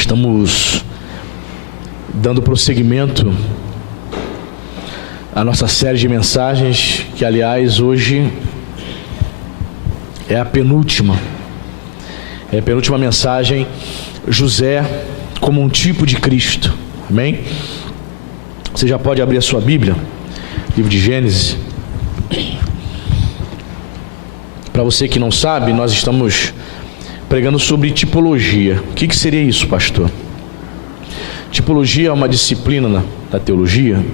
Estamos dando prosseguimento à nossa série de mensagens, que aliás hoje é a penúltima. É a penúltima mensagem, José como um tipo de Cristo. Amém? Você já pode abrir a sua Bíblia, livro de Gênesis. Para você que não sabe, nós estamos pregando sobre tipologia. O que seria isso, pastor? Tipologia é uma disciplina da teologia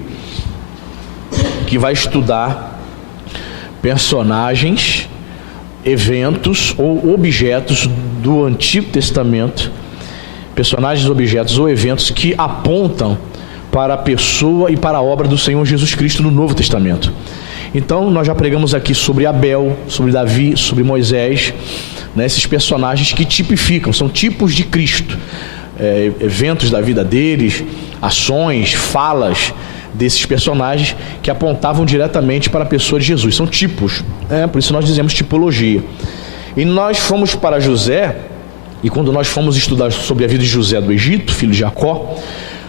que vai estudar personagens, eventos ou objetos do Antigo Testamento, personagens, objetos ou eventos que apontam para a pessoa e para a obra do Senhor Jesus Cristo no Novo Testamento. Então nós já pregamos aqui sobre Abel, sobre Davi, sobre Moisés, né, esses personagens que tipificam, são tipos de Cristo, eventos da vida deles, ações, falas desses personagens que apontavam diretamente para a pessoa de Jesus, são tipos, por isso nós dizemos tipologia. E nós fomos para José, e quando nós fomos estudar sobre a vida de José do Egito, filho de Jacó,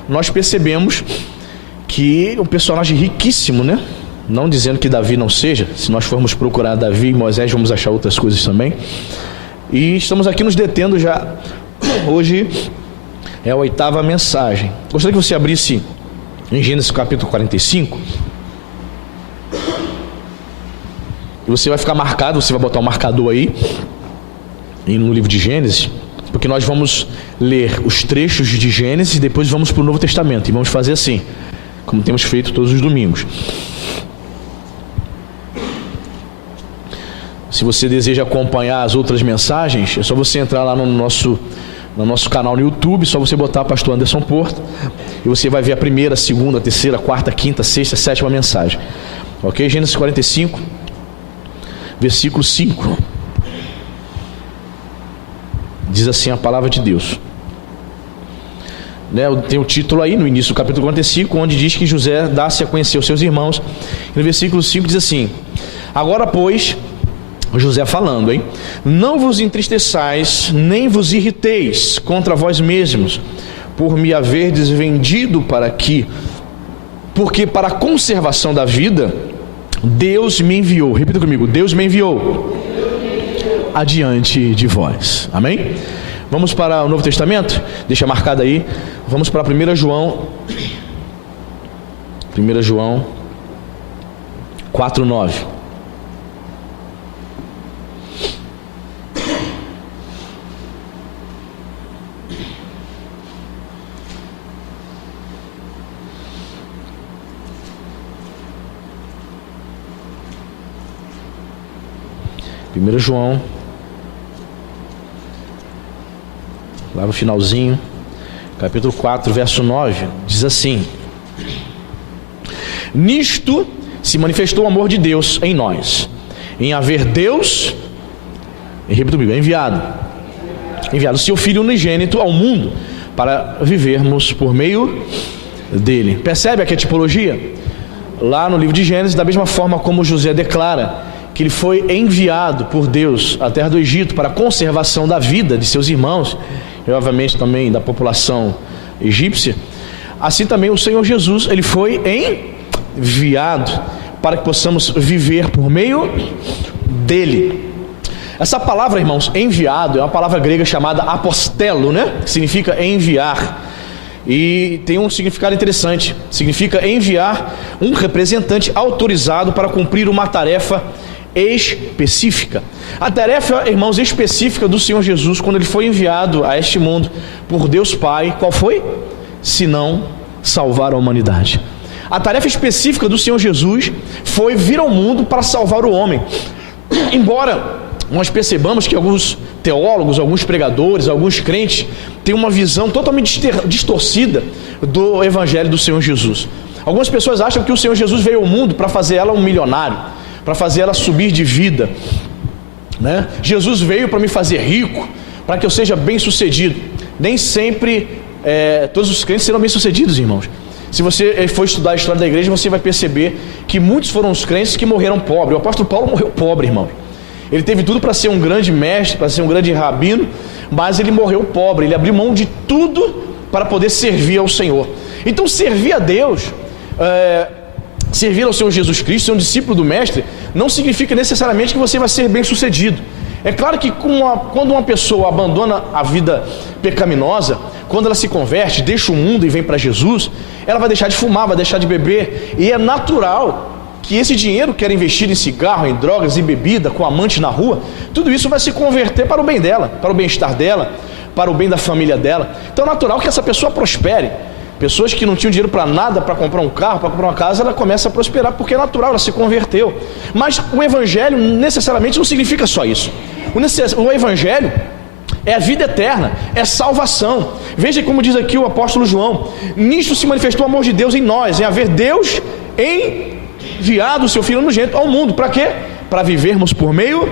nós percebemos que é um personagem riquíssimo, né? Não dizendo que Davi não seja, se nós formos procurar Davi e Moisés, vamos achar outras coisas também. E estamos aqui nos detendo já. Hoje é a 8ª mensagem. Gostaria que você abrisse em Gênesis capítulo 45. E você vai ficar marcado, você vai botar um marcador aí, no livro de Gênesis, porque nós vamos ler os trechos de Gênesis e depois vamos para o Novo Testamento. E vamos fazer assim, como temos feito todos os domingos. Se você deseja acompanhar as outras mensagens, é só você entrar lá no nosso canal no YouTube, só você botar Pastor Anderson Porto, e você vai ver a primeira, segunda, terceira, quarta, quinta, sexta, sétima mensagem. Ok? Gênesis 45, versículo 5. Diz assim a palavra de Deus. Tem o título aí no início do capítulo 45, onde diz que José dá-se a conhecer os seus irmãos. E no versículo 5 diz assim: agora, pois, José falando, não vos entristeçais, nem vos irriteis contra vós mesmos, por me haverdes vendido para aqui, porque para a conservação da vida, Deus me enviou. Repita comigo: Deus me enviou adiante de vós. Amém? Vamos para o Novo Testamento? Deixa marcado aí. Vamos para 1 João 4:9. Primeiro João, lá no finalzinho, capítulo 4, verso 9, diz assim: nisto se manifestou o amor de Deus em nós, em haver Deus, repita comigo, enviado o seu Filho unigênito ao mundo, para vivermos por meio dele. Percebe aqui a tipologia? Lá no livro de Gênesis, da mesma forma como José declara que ele foi enviado por Deus à terra do Egito para a conservação da vida de seus irmãos, e obviamente também da população egípcia, assim também o Senhor Jesus, ele foi enviado para que possamos viver por meio dele. Essa palavra, irmãos, enviado, é uma palavra grega chamada apostelo, que significa enviar, e tem um significado interessante. Significa enviar um representante autorizado para cumprir uma tarefa específica. A tarefa, irmãos, específica do Senhor Jesus, quando ele foi enviado a este mundo por Deus Pai, qual foi? Senão salvar a humanidade. A tarefa específica do Senhor Jesus foi vir ao mundo para salvar o homem. Embora nós percebamos que alguns teólogos, alguns pregadores, alguns crentes têm uma visão totalmente distorcida do Evangelho do Senhor Jesus. Algumas pessoas acham que o Senhor Jesus veio ao mundo para fazer ela um milionário, para fazer ela subir de vida, Jesus veio para me fazer rico, para que eu seja bem sucedido. Nem sempre todos os crentes serão bem sucedidos, irmãos. Se você for estudar a história da igreja, você vai perceber que muitos foram os crentes que morreram pobres. O apóstolo Paulo morreu pobre, irmão. Ele teve tudo para ser um grande mestre, para ser um grande rabino, mas ele morreu pobre. Ele abriu mão de tudo para poder servir ao Senhor. Então servir a Deus, servir ao Senhor Jesus Cristo, ser um discípulo do mestre, não significa necessariamente que você vai ser bem sucedido. É claro que quando uma pessoa abandona a vida pecaminosa, quando ela se converte, deixa o mundo e vem para Jesus, ela vai deixar de fumar, vai deixar de beber, e é natural que esse dinheiro que era investido em cigarro, em drogas, em bebida, com amante na rua, tudo isso vai se converter para o bem dela, para o bem-estar dela, para o bem da família dela. Então é natural que essa pessoa prospere. Pessoas que não tinham dinheiro para nada, para comprar um carro, para comprar uma casa, ela começa a prosperar, porque é natural, ela se converteu. Mas o evangelho necessariamente não significa só isso. O evangelho é a vida eterna, é salvação. Veja como diz aqui o apóstolo João: nisto se manifestou o amor de Deus em nós, em haver Deus enviado o seu Filho unigênito ao mundo. Para quê? Para vivermos por meio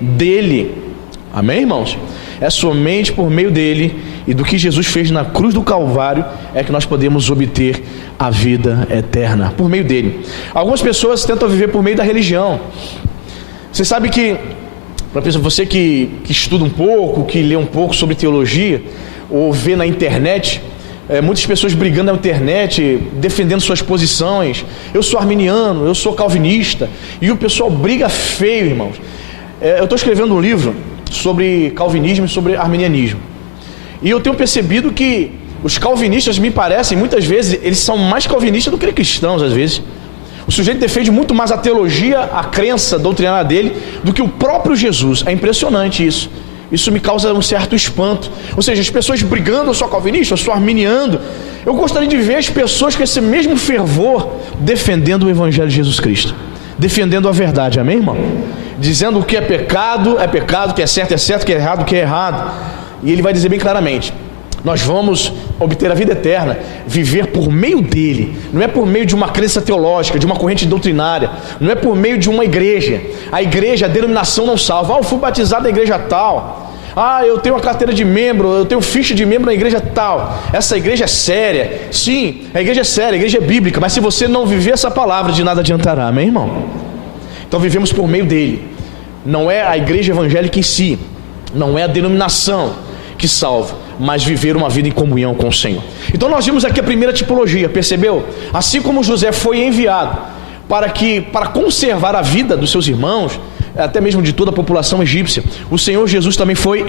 dele. Amém, irmãos? É somente por meio dele e do que Jesus fez na cruz do Calvário é que nós podemos obter a vida eterna, por meio dele. Algumas pessoas tentam viver por meio da religião. Você sabe que, para você que estuda um pouco, que lê um pouco sobre teologia, ou vê na internet, muitas pessoas brigando na internet, defendendo suas posições. Eu sou arminiano, eu sou calvinista, e o pessoal briga feio, irmãos. Eu estou escrevendo um livro sobre calvinismo e sobre arminianismo, e eu tenho percebido que os calvinistas, me parecem, muitas vezes, eles são mais calvinistas do que cristãos, às vezes. O sujeito defende muito mais a teologia, a crença doutrinária dele, do que o próprio Jesus. É impressionante isso. Isso me causa um certo espanto. Ou seja, as pessoas brigando: eu sou calvinista, eu sou arminiano. Eu gostaria de ver as pessoas com esse mesmo fervor defendendo o evangelho de Jesus Cristo, defendendo a verdade, amém, irmão? Dizendo o que é pecado, o que é certo, o que é errado, o que é errado. E ele vai dizer bem claramente: nós vamos obter a vida eterna, viver por meio dele. Não é por meio de uma crença teológica, de uma corrente doutrinária, não é por meio de uma igreja. A igreja, a denominação não salva. Eu fui batizado na igreja tal, eu tenho uma carteira de membro, eu tenho ficha de membro na igreja tal. Essa igreja é séria. Sim, a igreja é séria, a igreja é bíblica, mas se você não viver essa palavra, de nada adiantará, amém, irmão? Então vivemos por meio dele. Não é a igreja evangélica em si, não é a denominação que salva, mas viver uma vida em comunhão com o Senhor. Então nós vimos aqui a primeira tipologia, percebeu? Assim como José foi enviado para conservar a vida dos seus irmãos, até mesmo de toda a população egípcia, o Senhor Jesus também foi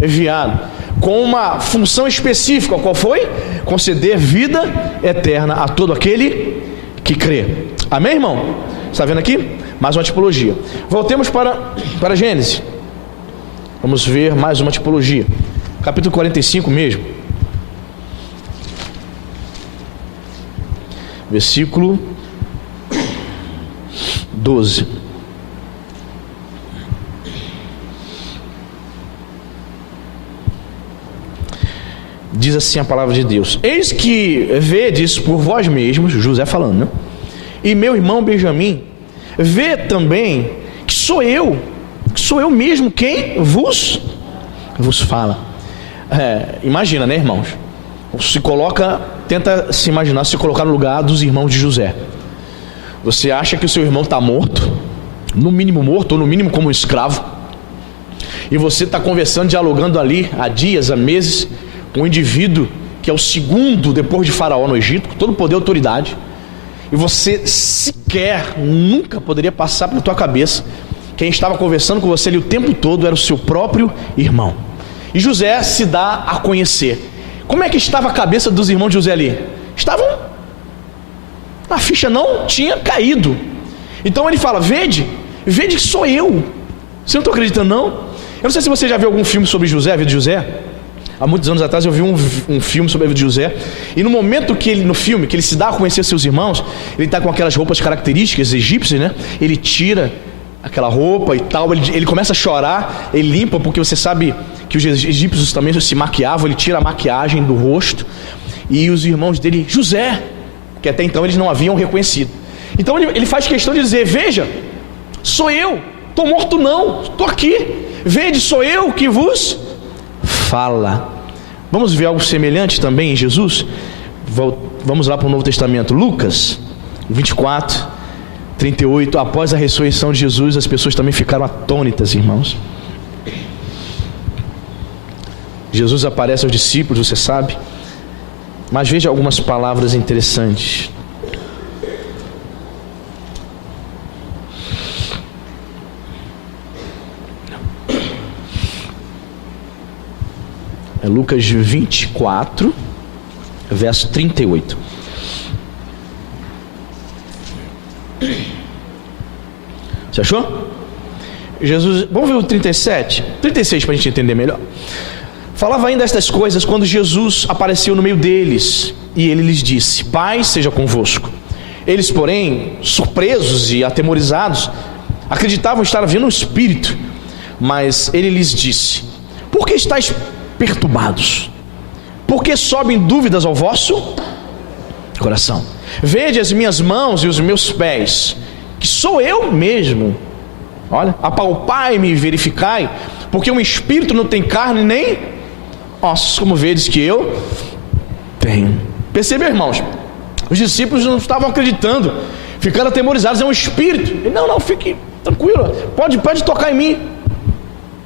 enviado com uma função específica. Qual foi? Conceder vida eterna a todo aquele que crê. Amém, irmão? Está vendo aqui? Mais uma tipologia. Voltemos para Gênesis. Vamos ver mais uma tipologia. Capítulo 45 mesmo. Versículo 12. Diz assim a palavra de Deus: eis que vedes por vós mesmos, José falando, né? E meu irmão Benjamim vê também que sou eu mesmo quem vos fala. Imagina, né, irmãos? Tenta se imaginar, se colocar no lugar dos irmãos de José. Você acha que o seu irmão está morto, no mínimo morto, ou no mínimo como um escravo, e você está conversando, dialogando ali há dias, há meses, com um indivíduo que é o segundo depois de Faraó no Egito, com todo o poder e autoridade, e você sequer, nunca poderia passar pela tua cabeça, quem estava conversando com você ali o tempo todo era o seu próprio irmão. E José se dá a conhecer. Como é que estava a cabeça dos irmãos de José ali? A ficha não tinha caído. Então ele fala: vede que sou eu. Você não está acreditando, não? Eu não sei se você já viu algum filme sobre José, a vida de José. Há muitos anos atrás eu vi um filme sobre a vida de José, e no momento que ele se dá a conhecer seus irmãos, ele está com aquelas roupas características egípcias, né? Ele tira aquela roupa e tal, ele começa a chorar, ele limpa, porque você sabe que os egípcios também se maquiavam, ele tira a maquiagem do rosto, e os irmãos dele: José, que até então eles não haviam reconhecido. Então ele faz questão de dizer: veja, sou eu, estou morto não, estou aqui, vede, sou eu que vos fala. Vamos ver algo semelhante também em Jesus? Vamos lá para o Novo Testamento, Lucas 24, 38, após a ressurreição de Jesus, as pessoas também ficaram atônitas, irmãos. Jesus aparece aos discípulos, você sabe, mas veja algumas palavras interessantes. É Lucas 24, verso 38. Você achou? Jesus, vamos ver o 37? 36 para a gente entender melhor. Falava ainda estas coisas quando Jesus apareceu no meio deles, e ele lhes disse: Paz seja convosco. Eles, porém, surpresos e atemorizados, acreditavam estar vendo um espírito. Mas ele lhes disse: Por que estáis perturbados? Por que sobem dúvidas ao vosso coração? Vede as minhas mãos e os meus pés, que sou eu mesmo. Olha, apalpai-me e verificai, porque um espírito não tem carne nem ossos, como vedes que eu tenho. Perceba, irmãos, os discípulos não estavam acreditando, ficando atemorizados. É um espírito. Ele, não, fique tranquilo, pode tocar em mim.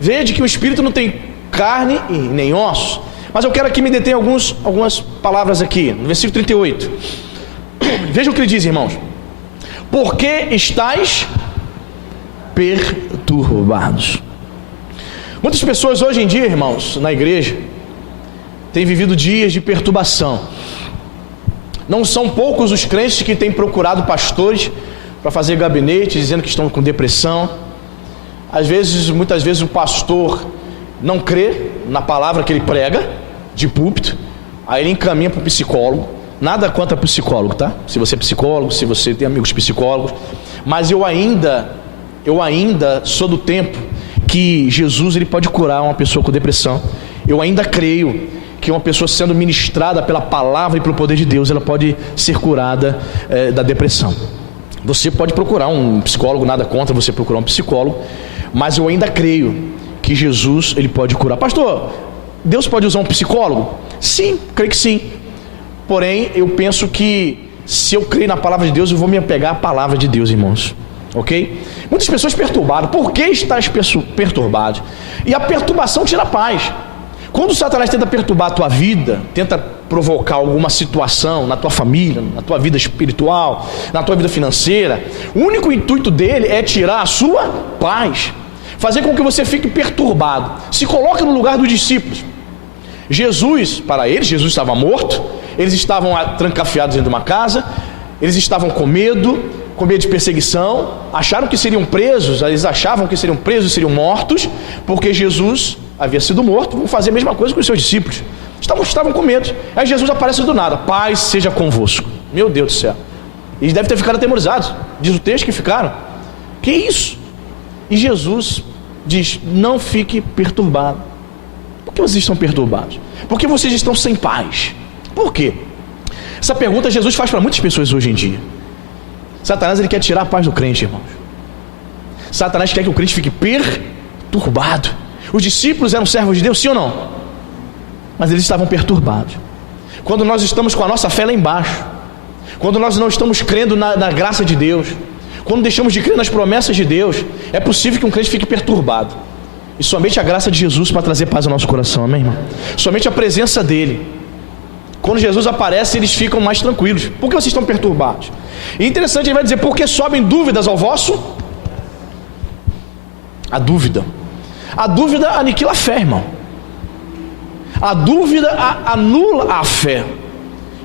Vede que o espírito não tem carne e nem ossos. Mas eu quero aqui me deter em algumas palavras aqui, no versículo 38. Veja o que ele diz, irmãos: Por que estáis perturbados? Muitas pessoas hoje em dia, irmãos, na igreja, têm vivido dias de perturbação. Não são poucos os crentes que têm procurado pastores para fazer gabinete, dizendo que estão com depressão. Muitas vezes o pastor não crê na palavra que ele prega de púlpito, aí ele encaminha para o psicólogo. Nada contra psicólogo, tá? Se você é psicólogo, se você tem amigos psicólogos, mas eu ainda sou do tempo que Jesus ele pode curar uma pessoa com depressão. Eu ainda creio que uma pessoa sendo ministrada pela palavra e pelo poder de Deus, ela pode ser curada da depressão. Você pode procurar um psicólogo, nada contra você procurar um psicólogo, mas eu ainda creio que Jesus ele pode curar. Pastor, Deus pode usar um psicólogo? Sim, creio que sim. Porém, eu penso que se eu creio na palavra de Deus, eu vou me apegar à palavra de Deus, irmãos. Ok? Muitas pessoas perturbadas. Por que estás perturbado? E a perturbação tira a paz. Quando Satanás tenta perturbar a tua vida, tenta provocar alguma situação na tua família, na tua vida espiritual, na tua vida financeira, o único intuito dele é tirar a sua paz, fazer com que você fique perturbado. Se coloque no lugar dos discípulos. Para eles, Jesus estava morto, eles estavam trancafiados dentro de uma casa, eles estavam com medo de perseguição, acharam que seriam presos, eles achavam que seriam presos e seriam mortos, porque Jesus havia sido morto. Vão fazer a mesma coisa com os seus discípulos. Estavam com medo. Aí Jesus aparece do nada: Paz seja convosco. Meu Deus do céu. Eles devem ter ficado atemorizados. Diz o texto que ficaram. Que isso? E Jesus diz: Não fique perturbado. Por que vocês estão perturbados? Por que vocês estão sem paz? Por quê? Essa pergunta Jesus faz para muitas pessoas hoje em dia. Satanás ele quer tirar a paz do crente, irmãos. Satanás quer que o crente fique perturbado. Os discípulos eram servos de Deus, sim ou não? Mas eles estavam perturbados. Quando nós estamos com a nossa fé lá embaixo, quando nós não estamos crendo na graça de Deus, quando deixamos de crer nas promessas de Deus, é possível que um crente fique perturbado. E somente a graça de Jesus para trazer paz ao nosso coração, amém, irmão? Somente a presença dele. Quando Jesus aparece, eles ficam mais tranquilos. Por que vocês estão perturbados? E interessante, ele vai dizer: Por que sobem dúvidas ao vosso? A dúvida aniquila a fé, irmão. A dúvida anula a fé.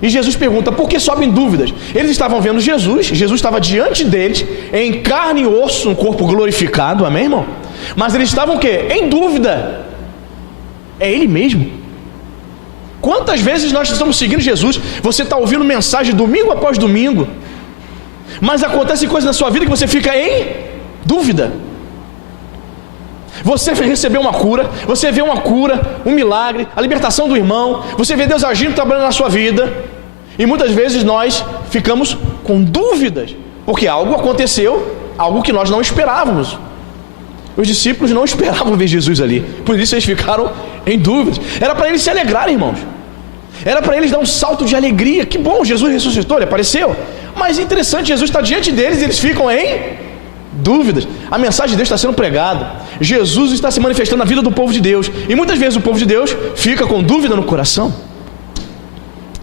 E Jesus pergunta: por que sobem dúvidas? Eles estavam vendo Jesus estava diante deles, em carne e osso, um corpo glorificado, amém, irmão? Mas eles estavam o quê? Em dúvida. É Ele mesmo? Quantas vezes nós estamos seguindo Jesus? Você está ouvindo mensagem domingo após domingo, mas acontece coisas na sua vida que você fica em dúvida. Você recebeu uma cura, você vê uma cura, um milagre, a libertação do irmão, você vê Deus agindo, trabalhando na sua vida, e muitas vezes nós ficamos com dúvidas, porque algo aconteceu, algo que nós não esperávamos. Os discípulos não esperavam ver Jesus ali, por isso eles ficaram em dúvidas. Era para eles se alegrarem, irmãos. Era para eles dar um salto de alegria. Que bom, Jesus ressuscitou, ele apareceu. Mas é interessante, Jesus está diante deles e eles ficam em dúvidas. A mensagem de Deus está sendo pregada, Jesus está se manifestando na vida do povo de Deus, e muitas vezes o povo de Deus fica com dúvida no coração.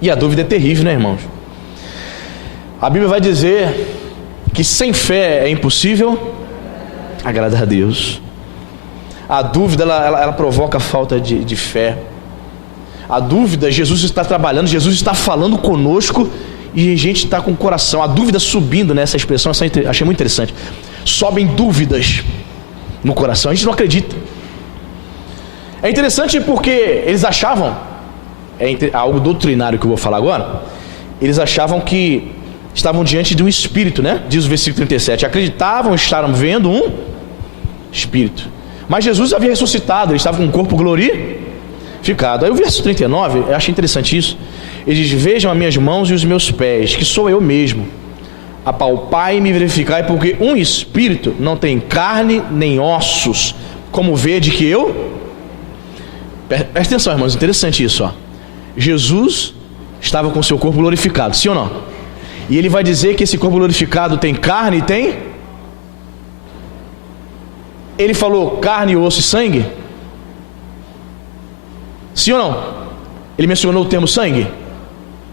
E a dúvida é terrível, né, irmãos? A Bíblia vai dizer que sem fé é impossível agradar a Deus. A dúvida ela provoca falta de fé. A dúvida, Jesus está trabalhando, Jesus está falando conosco e a gente está com o coração, a dúvida subindo, nessa expressão, achei muito interessante. Sobem dúvidas no coração, a gente não acredita. É interessante porque eles achavam, algo doutrinário que eu vou falar agora, eles achavam que estavam diante de um espírito, né? Diz o versículo 37, acreditavam estar vendo um espírito. Mas Jesus havia ressuscitado, ele estava com um corpo glorificado. Aí o verso 39, eu achei interessante isso. Ele diz, vejam as minhas mãos e os meus pés, que sou eu mesmo. Apalpai e me verificai, porque um espírito não tem carne nem ossos, como vede que eu... Presta atenção, irmãos, interessante isso, ó. Jesus estava com seu corpo glorificado, sim ou não? E ele vai dizer que esse corpo glorificado tem carne e tem... Ele falou carne, osso e sangue? Sim ou não? Ele mencionou o termo sangue?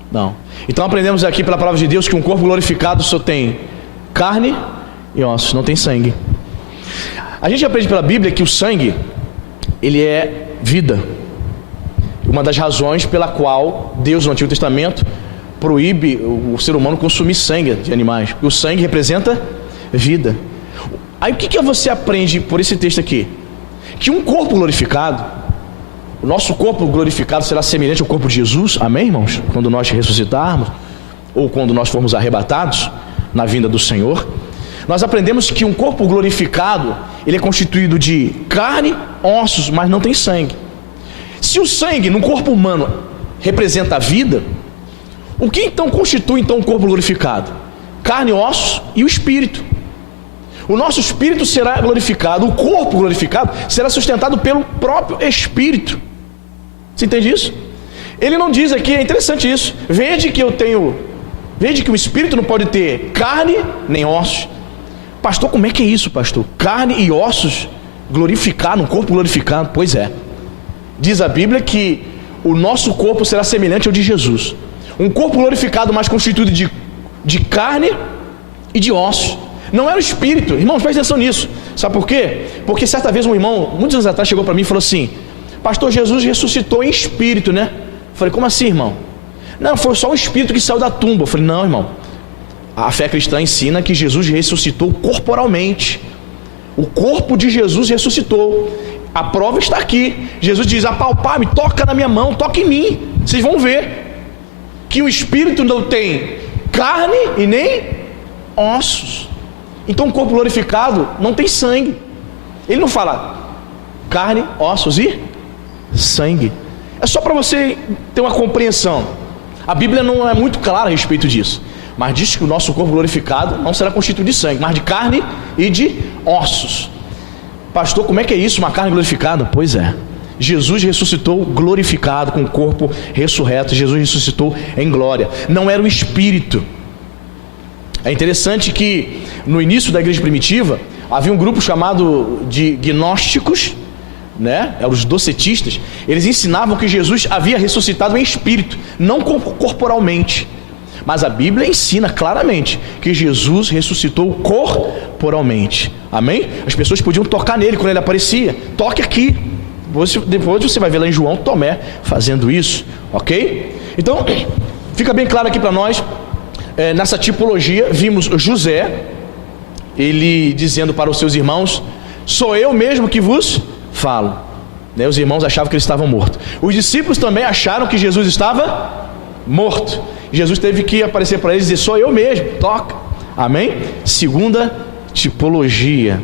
Não. Então aprendemos aqui pela palavra de Deus que um corpo glorificado só tem carne e ossos, não tem sangue. A gente aprende pela Bíblia que o sangue, ele é vida. Uma das razões pela qual Deus no Antigo Testamento proíbe o ser humano consumir sangue de animais, porque o sangue representa vida. Aí o que você aprende por esse texto aqui? Que um corpo glorificado, o nosso corpo glorificado será semelhante ao corpo de Jesus, amém, irmãos? Quando nós ressuscitarmos, ou quando nós formos arrebatados na vinda do Senhor, nós aprendemos que um corpo glorificado, ele é constituído de carne, ossos, mas não tem sangue. Se o sangue no corpo humano representa a vida, o que então constitui então um corpo glorificado? Carne, ossos e o espírito. O nosso espírito será glorificado, o corpo glorificado será sustentado pelo próprio espírito. Você entende isso? Ele não diz aqui, é interessante isso, vede que o espírito não pode ter carne nem ossos. Pastor, como é que é isso, pastor? Carne e ossos glorificado, um corpo glorificado? Pois é. Diz a Bíblia que o nosso corpo será semelhante ao de Jesus. Um corpo glorificado, mas constituído de carne e de ossos. Não era o espírito. Irmãos, presta atenção nisso. Sabe por quê? Porque certa vez um irmão, muitos anos atrás, chegou para mim e falou assim: pastor, Jesus ressuscitou em espírito, né? Eu falei, como assim, irmão? Não, foi só o espírito que saiu da tumba. Eu falei, não, irmão, a fé cristã ensina que Jesus ressuscitou corporalmente. O corpo de Jesus ressuscitou. A prova está aqui. Jesus diz, apalpar-me, toca na minha mão, toca em mim. Vocês vão ver que o espírito não tem carne e nem ossos. Então o corpo glorificado não tem sangue. Ele não fala carne, ossos e sangue. É só para você ter uma compreensão. A Bíblia não é muito clara a respeito disso, mas diz que o nosso corpo glorificado não será constituído de sangue, mas de carne e de ossos. Pastor, como é que é isso, uma carne glorificada? Pois é, Jesus ressuscitou glorificado, com o corpo ressurreto. Jesus ressuscitou em glória. Não era o espírito. É interessante que no início da igreja primitiva havia um grupo chamado de gnósticos, né? Eram os docetistas. Eles ensinavam que Jesus havia ressuscitado em espírito, não corporalmente. Mas a Bíblia ensina claramente que Jesus ressuscitou corporalmente. Amém? As pessoas podiam tocar nele quando ele aparecia. Toque aqui. Depois você vai ver lá em João Tomé fazendo isso, ok? Então, fica bem claro aqui para nós. Nessa tipologia, vimos José, ele dizendo para os seus irmãos, sou eu mesmo que vos falo. Os irmãos achavam que eles estavam mortos. Os discípulos também acharam que Jesus estava morto. Jesus teve que aparecer para eles e dizer, sou eu mesmo, toca. Amém? Segunda tipologia.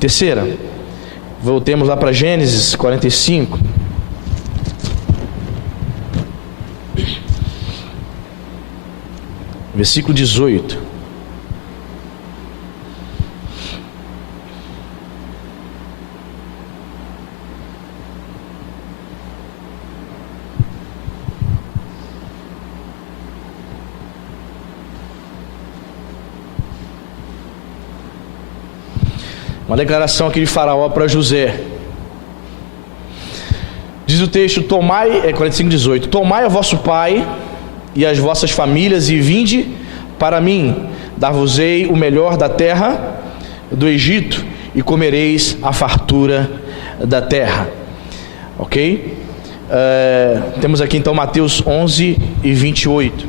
Terceira, voltemos lá para Gênesis 45. Versículo 18. Uma declaração aqui de Faraó para José. Diz o texto, 45:18, tomai a vosso pai e as vossas famílias e vinde para mim, dar-vos-ei o melhor da terra do Egito e comereis a fartura da terra. Ok? Temos aqui então Mateus 11:28.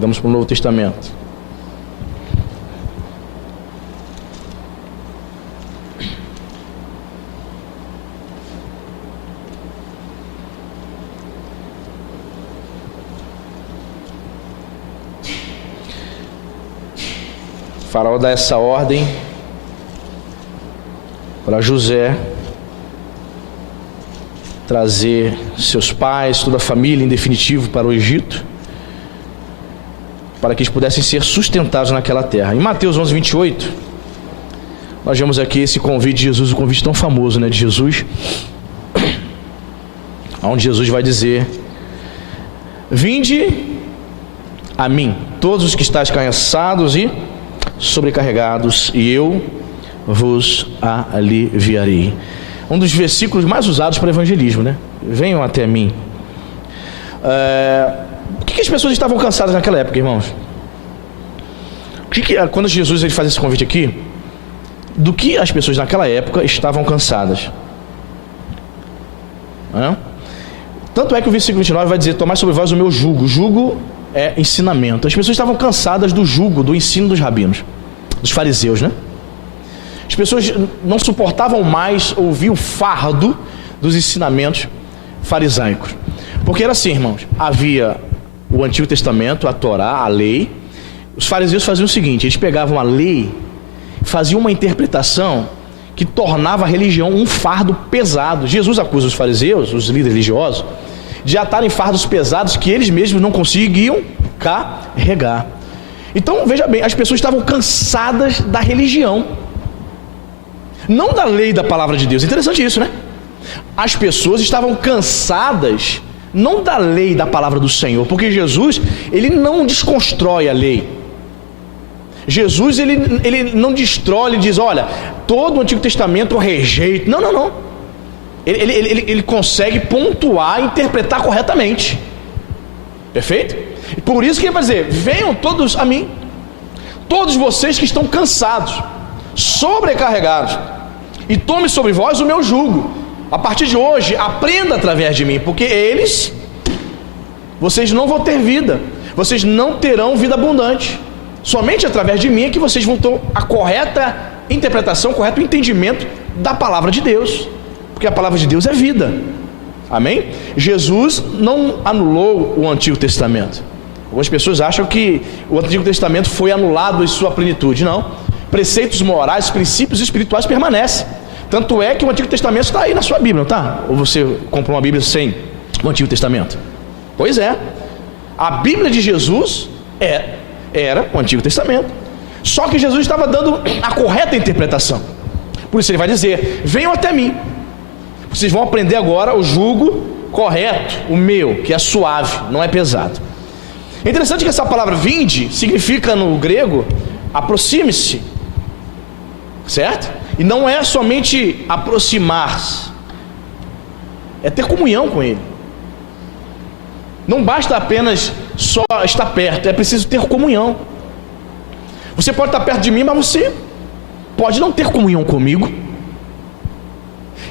Vamos para o Novo Testamento. O faraó dá essa ordem para José trazer seus pais, toda a família em definitivo para o Egito, para que eles pudessem ser sustentados naquela terra. Em Mateus 11:28, nós vemos aqui esse convite de Jesus, o convite tão famoso, né, de Jesus, onde Jesus vai dizer: vinde a mim, todos os que estáis cansados e sobrecarregados, e eu vos aliviarei. Um dos versículos mais usados para evangelismo, né? Venham até mim. O que as pessoas estavam cansadas naquela época, irmãos? Quando Jesus ele faz esse convite aqui, do que as pessoas naquela época estavam cansadas? Tanto é que o versículo 29 vai dizer: tomai sobre vós o meu jugo. Jugo é ensinamento. As pessoas estavam cansadas do jugo, do ensino dos rabinos, dos fariseus, né? As pessoas não suportavam mais ouvir o fardo dos ensinamentos farisaicos. Porque era assim, irmãos, havia o Antigo Testamento, a Torá, a lei. Os fariseus faziam o seguinte: eles pegavam a lei, faziam uma interpretação que tornava a religião um fardo pesado. Jesus acusa os fariseus, os líderes religiosos, de atarem fardos pesados que eles mesmos não conseguiam carregar. Então, veja bem, as pessoas estavam cansadas da religião, não da lei da palavra de Deus. Interessante isso, né? As pessoas estavam cansadas não da lei da palavra do Senhor, porque Jesus, ele não desconstrói a lei. Jesus, ele não destrói, ele diz: olha, todo o Antigo Testamento eu rejeito. Não. Ele consegue pontuar e interpretar corretamente. Perfeito? Por isso que ele vai dizer: venham todos a mim, todos vocês que estão cansados, sobrecarregados, e tome sobre vós o meu jugo. A partir de hoje, aprenda através de mim, porque vocês não vão ter vida, vocês não terão vida abundante. Somente através de mim é que vocês vão ter a correta interpretação, o correto entendimento da palavra de Deus, porque a palavra de Deus é vida. Amém? Jesus não anulou o Antigo Testamento. Algumas pessoas acham que o Antigo Testamento foi anulado em sua plenitude. Não. Preceitos morais, princípios espirituais permanecem. Tanto é que o Antigo Testamento está aí na sua Bíblia, não está? Ou você comprou uma Bíblia sem o Antigo Testamento? Pois é. A Bíblia de Jesus era o Antigo Testamento. Só que Jesus estava dando a correta interpretação. Por isso ele vai dizer: venham até mim. Vocês vão aprender agora o jugo correto, o meu, que é suave, não é pesado. É interessante que essa palavra vinde significa no grego aproxime-se, certo? E não é somente aproximar-se, é ter comunhão com Ele. Não basta apenas só estar perto, é preciso ter comunhão. Você pode estar perto de mim, mas você pode não ter comunhão comigo.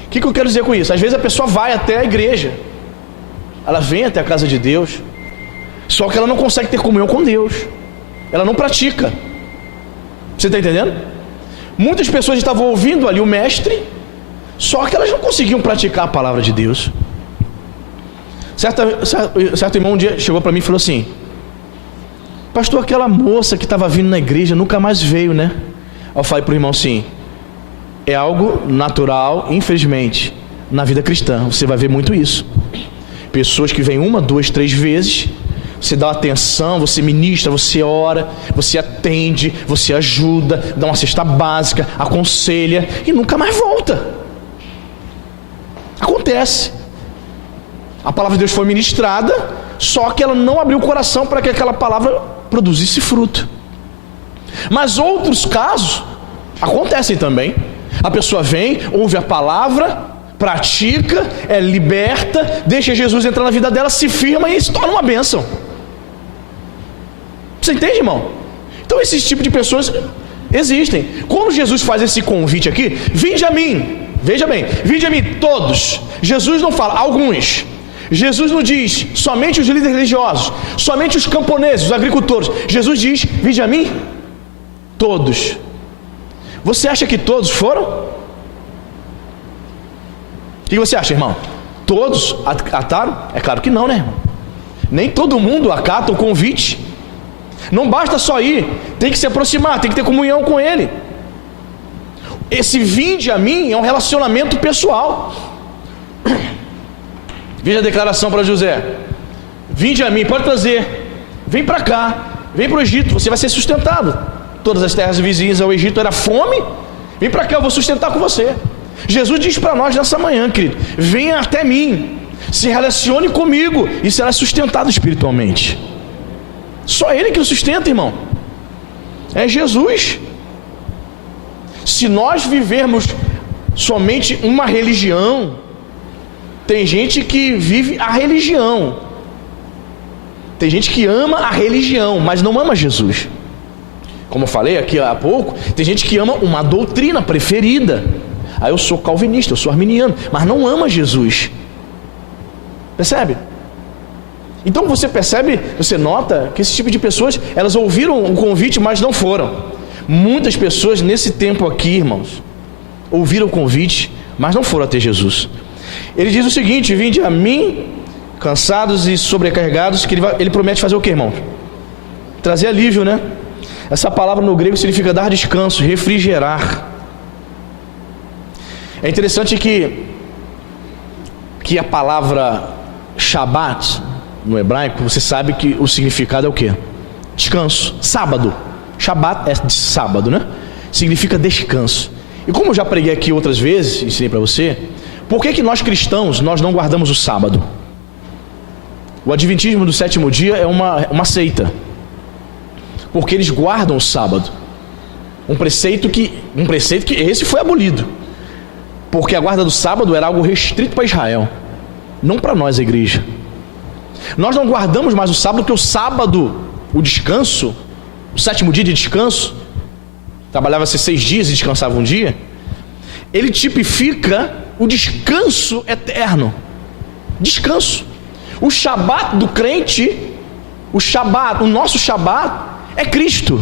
O que eu quero dizer com isso? Às vezes a pessoa vai até a igreja, ela vem até a casa de Deus, só que ela não consegue ter comunhão com Deus, ela não pratica. Você está entendendo? Muitas pessoas estavam ouvindo ali o mestre, só que elas não conseguiam praticar a palavra de Deus. Certo irmão um dia chegou para mim e falou assim: pastor, aquela moça que estava vindo na igreja nunca mais veio, né? Eu falei para o irmão assim: é algo natural, infelizmente, na vida cristã. Você vai ver muito isso. Pessoas que vêm 1, 2, 3 vezes, você dá atenção, você ministra, você ora, você atende, você ajuda, dá uma cesta básica, aconselha e nunca mais volta. Acontece. A palavra de Deus foi ministrada, só que ela não abriu o coração para que aquela palavra produzisse fruto. Mas outros casos, Acontecem também. A pessoa vem, ouve a palavra, pratica, é liberta, deixa Jesus entrar na vida dela, se firma e se torna uma bênção. Você entende, irmão? Então esses tipos de pessoas existem. Quando Jesus faz esse convite aqui, vinde a mim, veja bem, vinde a mim todos. Jesus não fala alguns. Jesus não diz somente os líderes religiosos, somente os camponeses, os agricultores. Jesus diz, vinde a mim todos. Você acha que todos foram? O que você acha, irmão? Todos acataram? É claro que não, né, irmão? Nem todo mundo acata o convite. Não basta só ir, tem que se aproximar, tem que ter comunhão com Ele. Esse vinde a mim é um relacionamento pessoal. Veja a declaração para José: vinde a mim, pode trazer, vem para cá, vem para o Egito, você vai ser sustentado. Todas as terras vizinhas ao Egito era fome, vem para cá, eu vou sustentar com você. Jesus diz para nós nessa manhã, querido: venha até mim, se relacione comigo e será sustentado espiritualmente. Só Ele que o sustenta, irmão. É Jesus. Se nós vivermos somente uma religião, tem gente que vive a religião, tem gente que ama a religião, mas não ama Jesus. Como eu falei aqui há pouco, tem gente que ama uma doutrina preferida. Aí eu sou calvinista, eu sou arminiano, mas não ama Jesus. Percebe? Então você percebe, você nota que esse tipo de pessoas, elas ouviram o convite, mas não foram. Muitas pessoas nesse tempo aqui, irmãos, ouviram o convite, mas não foram até Jesus. Ele diz o seguinte: vinde a mim, cansados e sobrecarregados, que ele promete fazer o que, irmão? Trazer alívio, né? Essa palavra no grego significa dar descanso, refrigerar. É interessante que a palavra Shabat, no hebraico, você sabe que o significado é o que? Descanso, sábado. Shabat é de sábado, né? Significa descanso. E como eu já preguei aqui outras vezes, ensinei para você, por que nós cristãos, nós não guardamos o sábado? O adventismo do sétimo dia é uma seita, porque eles guardam o sábado. Um preceito que esse foi abolido, porque a guarda do sábado era algo restrito para Israel, não para nós, a igreja. Nós não guardamos mais o sábado, porque o sábado, o descanso, o sétimo dia de descanso, trabalhava-se 6 dias e descansava um dia, ele tipifica o descanso eterno. Descanso. O Shabat do crente, o nosso Shabat é Cristo.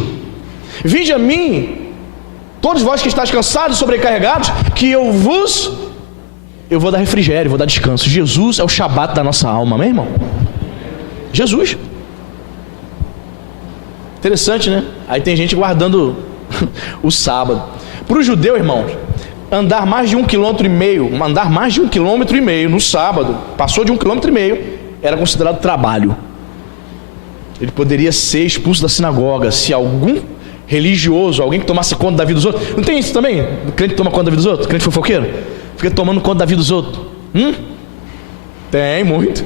Vinde a mim, todos vós que estáis cansados e sobrecarregados, que eu vou dar refrigério, vou dar descanso. Jesus é o Shabat da nossa alma, meu irmão. Jesus. Interessante, né? Aí tem gente guardando o sábado. Para o judeu, irmão, andar mais de 1,5 km, andar mais de 1,5 km no sábado, passou de 1,5 km, era considerado trabalho. Ele poderia ser expulso da sinagoga se algum religioso, alguém que tomasse conta da vida dos outros. Não tem isso também? O crente toma conta da vida dos outros? O crente fofoqueiro? Fica tomando conta da vida dos outros? Tem muito.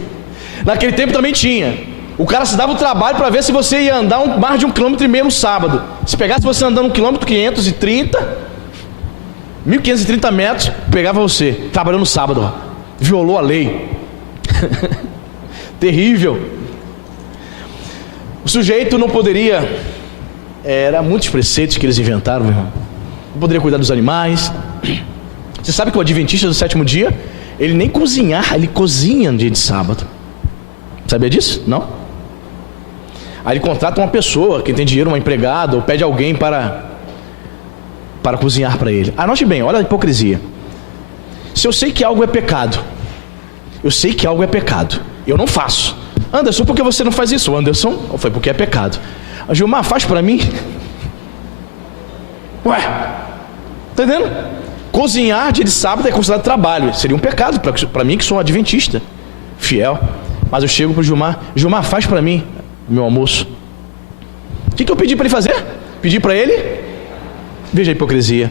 Naquele tempo também tinha. O cara se dava o trabalho para ver se você ia andar mais de 1,5 km no sábado. Se pegasse você andando 1,530 metros, pegava você, trabalhando no sábado, ó. Violou a lei. Terrível. O sujeito não poderia, era muitos preceitos que eles inventaram, meu irmão. Não poderia cuidar dos animais. Você sabe que o adventista do sétimo dia, ele nem cozinhar, ele cozinha no dia de sábado. Sabia disso? Não? Aí ele contrata uma pessoa, quem tem dinheiro, uma empregada, ou pede alguém para cozinhar para ele. Anote bem, olha a hipocrisia. Se eu sei que algo é pecado, eu não faço. Anderson, por que você não faz isso? Anderson, foi porque é pecado. Gilmar, faz para mim. Ué, tá entendendo? Cozinhar dia de sábado é considerado trabalho. Seria um pecado para mim, que sou um adventista fiel. Mas eu chego para o Gilmar, faz para mim meu almoço. O que eu pedi para ele fazer? Pedi para ele? Veja a hipocrisia.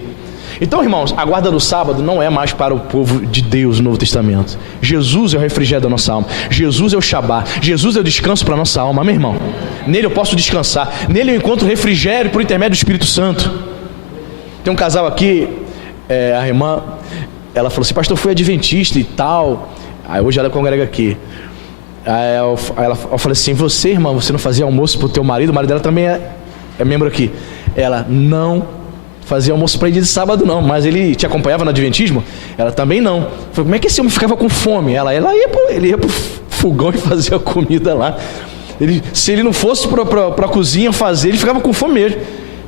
Então, irmãos, a guarda do sábado não é mais para o povo de Deus no Novo Testamento. Jesus é o refrigério da nossa alma. Jesus é o Shabat. Jesus é o descanso para a nossa alma, meu irmão. Nele eu posso descansar. Nele eu encontro refrigério por intermédio do Espírito Santo. Tem um casal aqui, a irmã, ela falou assim, pastor, eu fui adventista e tal. Aí hoje ela congrega aqui. Aí eu falei assim, você, irmã, você não fazia almoço pro teu marido? O marido dela também é membro aqui. Ela não fazia almoço para ele de sábado não, mas ele te acompanhava no adventismo? Ela também não. Eu falei, como é que esse homem ficava com fome? Ele ia pro fogão e fazia a comida lá. Se ele não fosse para a cozinha fazer, ele ficava com fome mesmo.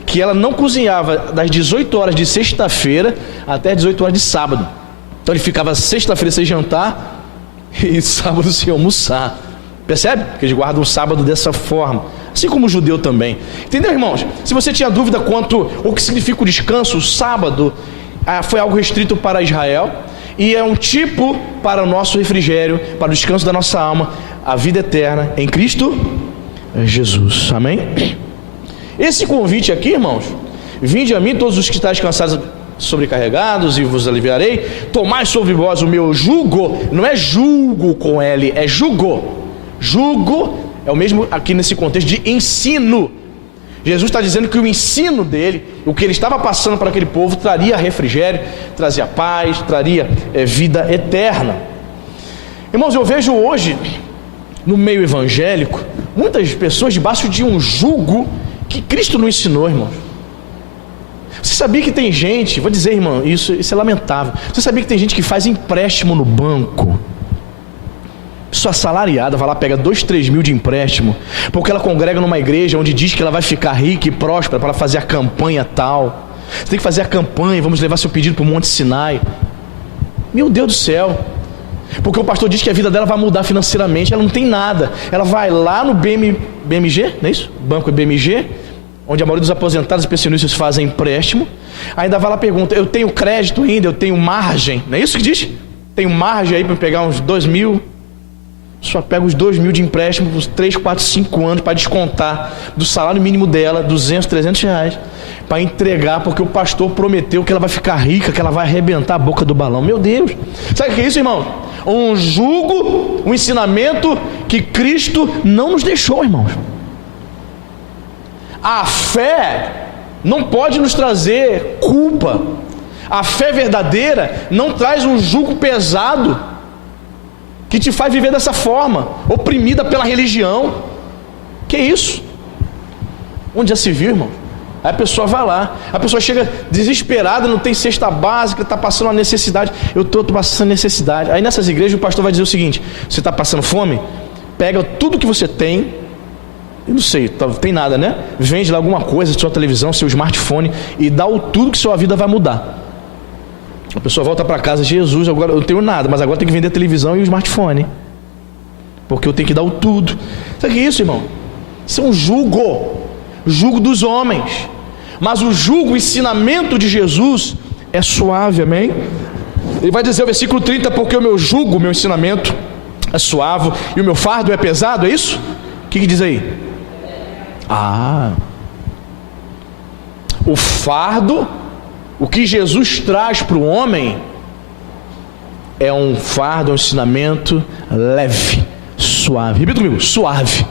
Que ela não cozinhava das 18 horas de sexta-feira até as 18 horas de sábado. Então ele ficava sexta-feira sem jantar e sábado sem almoçar. Percebe? Que eles guardam o sábado dessa forma. Assim como o judeu também. Entendeu, irmãos? Se você tinha dúvida quanto ao que significa o descanso, o sábado foi algo restrito para Israel e é um tipo para o nosso refrigério, para o descanso da nossa alma, a vida eterna em Cristo Jesus. Amém? Esse convite aqui, irmãos, vinde a mim todos os que estáis cansados, sobrecarregados, e vos aliviarei. Tomai sobre vós o meu jugo. Não é julgo com L, é jugo. Jugo é o mesmo aqui nesse contexto de ensino. Jesus está dizendo que o ensino dele, o que ele estava passando para aquele povo, traria refrigério, trazia paz, traria vida eterna. Irmãos, eu vejo hoje no meio evangélico muitas pessoas debaixo de um jugo que Cristo não ensinou, irmãos. Você sabia que tem gente, vou dizer, irmão, isso é lamentável. Você sabia que tem gente que faz empréstimo no banco? Pessoa assalariada vai lá, pega 2, 3 mil de empréstimo, porque ela congrega numa igreja onde diz que ela vai ficar rica e próspera para fazer a campanha tal. Você tem que fazer a campanha, vamos levar seu pedido para o Monte Sinai. Meu Deus do céu. Porque o pastor diz que a vida dela vai mudar financeiramente, ela não tem nada. Ela vai lá no BMG, não é isso? Banco BMG, onde a maioria dos aposentados e pensionistas fazem empréstimo. Ainda vai lá e pergunta, eu tenho crédito ainda, eu tenho margem, não é isso que diz? Tenho margem aí para pegar uns 2 mil. Só pega os 2 mil de empréstimo por 3, 4, 5 anos para descontar do salário mínimo dela, 200, 300 reais, para entregar, porque o pastor prometeu que ela vai ficar rica, que ela vai arrebentar a boca do balão. Meu Deus, sabe o que é isso, irmão? Um jugo, um ensinamento que Cristo não nos deixou, irmãos. A fé não pode nos trazer culpa. A fé verdadeira não traz um jugo pesado que te faz viver dessa forma, oprimida pela religião. Que isso? Onde já se viu, irmão? Aí a pessoa vai lá, a pessoa chega desesperada, não tem cesta básica, está passando uma necessidade. Eu estou passando necessidade. Aí nessas igrejas o pastor vai dizer o seguinte: você está passando fome? Pega tudo que você tem, eu não sei, tem nada, né? Vende lá alguma coisa, sua televisão, seu smartphone, e dá o tudo que sua vida vai mudar. A pessoa volta para casa, Jesus, agora eu não tenho nada, mas agora tem que vender a televisão e o smartphone, porque eu tenho que dar o tudo. Sabe o que é isso, irmão? Isso é um jugo dos homens. Mas o jugo, o ensinamento de Jesus é suave, amém? Ele vai dizer o versículo 30, porque o meu jugo, o meu ensinamento é suave e o meu fardo é pesado, é isso? O que diz aí? O fardo, o que Jesus traz para o homem é um fardo, um ensinamento leve, suave. Repita comigo, suave.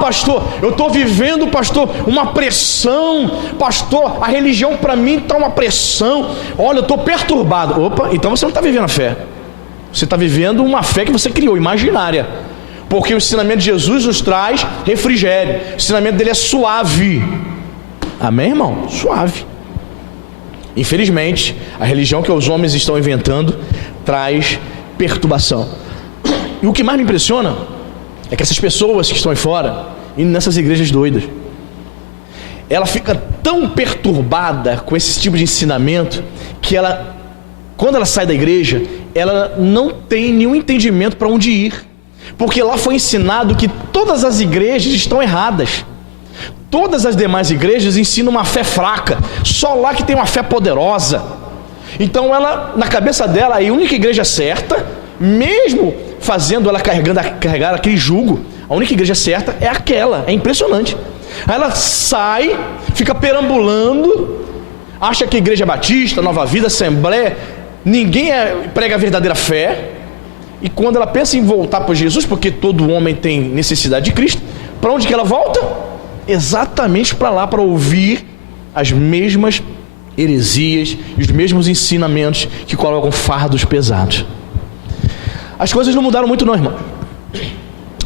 Pastor, eu estou vivendo, pastor, uma pressão. Pastor, a religião para mim está uma pressão. Olha, eu estou perturbado. Opa, então você não está vivendo a fé. Você está vivendo uma fé que você criou, imaginária. Porque o ensinamento de Jesus nos traz refrigério. O ensinamento dele é suave. Amém, irmão? Suave. Infelizmente, a religião que os homens estão inventando traz perturbação. E o que mais me impressiona é que essas pessoas que estão aí fora, indo nessas igrejas doidas, ela fica tão perturbada com esse tipo de ensinamento que ela, quando ela sai da igreja, ela não tem nenhum entendimento para onde ir, porque lá foi ensinado que todas as igrejas estão erradas. Todas as demais igrejas ensinam uma fé fraca, só lá que tem uma fé poderosa. Então ela, na cabeça dela, a única igreja certa, mesmo fazendo ela carregar aquele jugo, a única igreja certa é aquela. É impressionante. Aí ela sai, fica perambulando, acha que a igreja é batista, Nova Vida, Assembleia, ninguém prega a verdadeira fé. E quando ela pensa em voltar para Jesus, porque todo homem tem necessidade de Cristo, para onde que ela volta? Exatamente para lá, para ouvir as mesmas heresias e os mesmos ensinamentos que colocam fardos pesados. As coisas não mudaram muito não, irmão.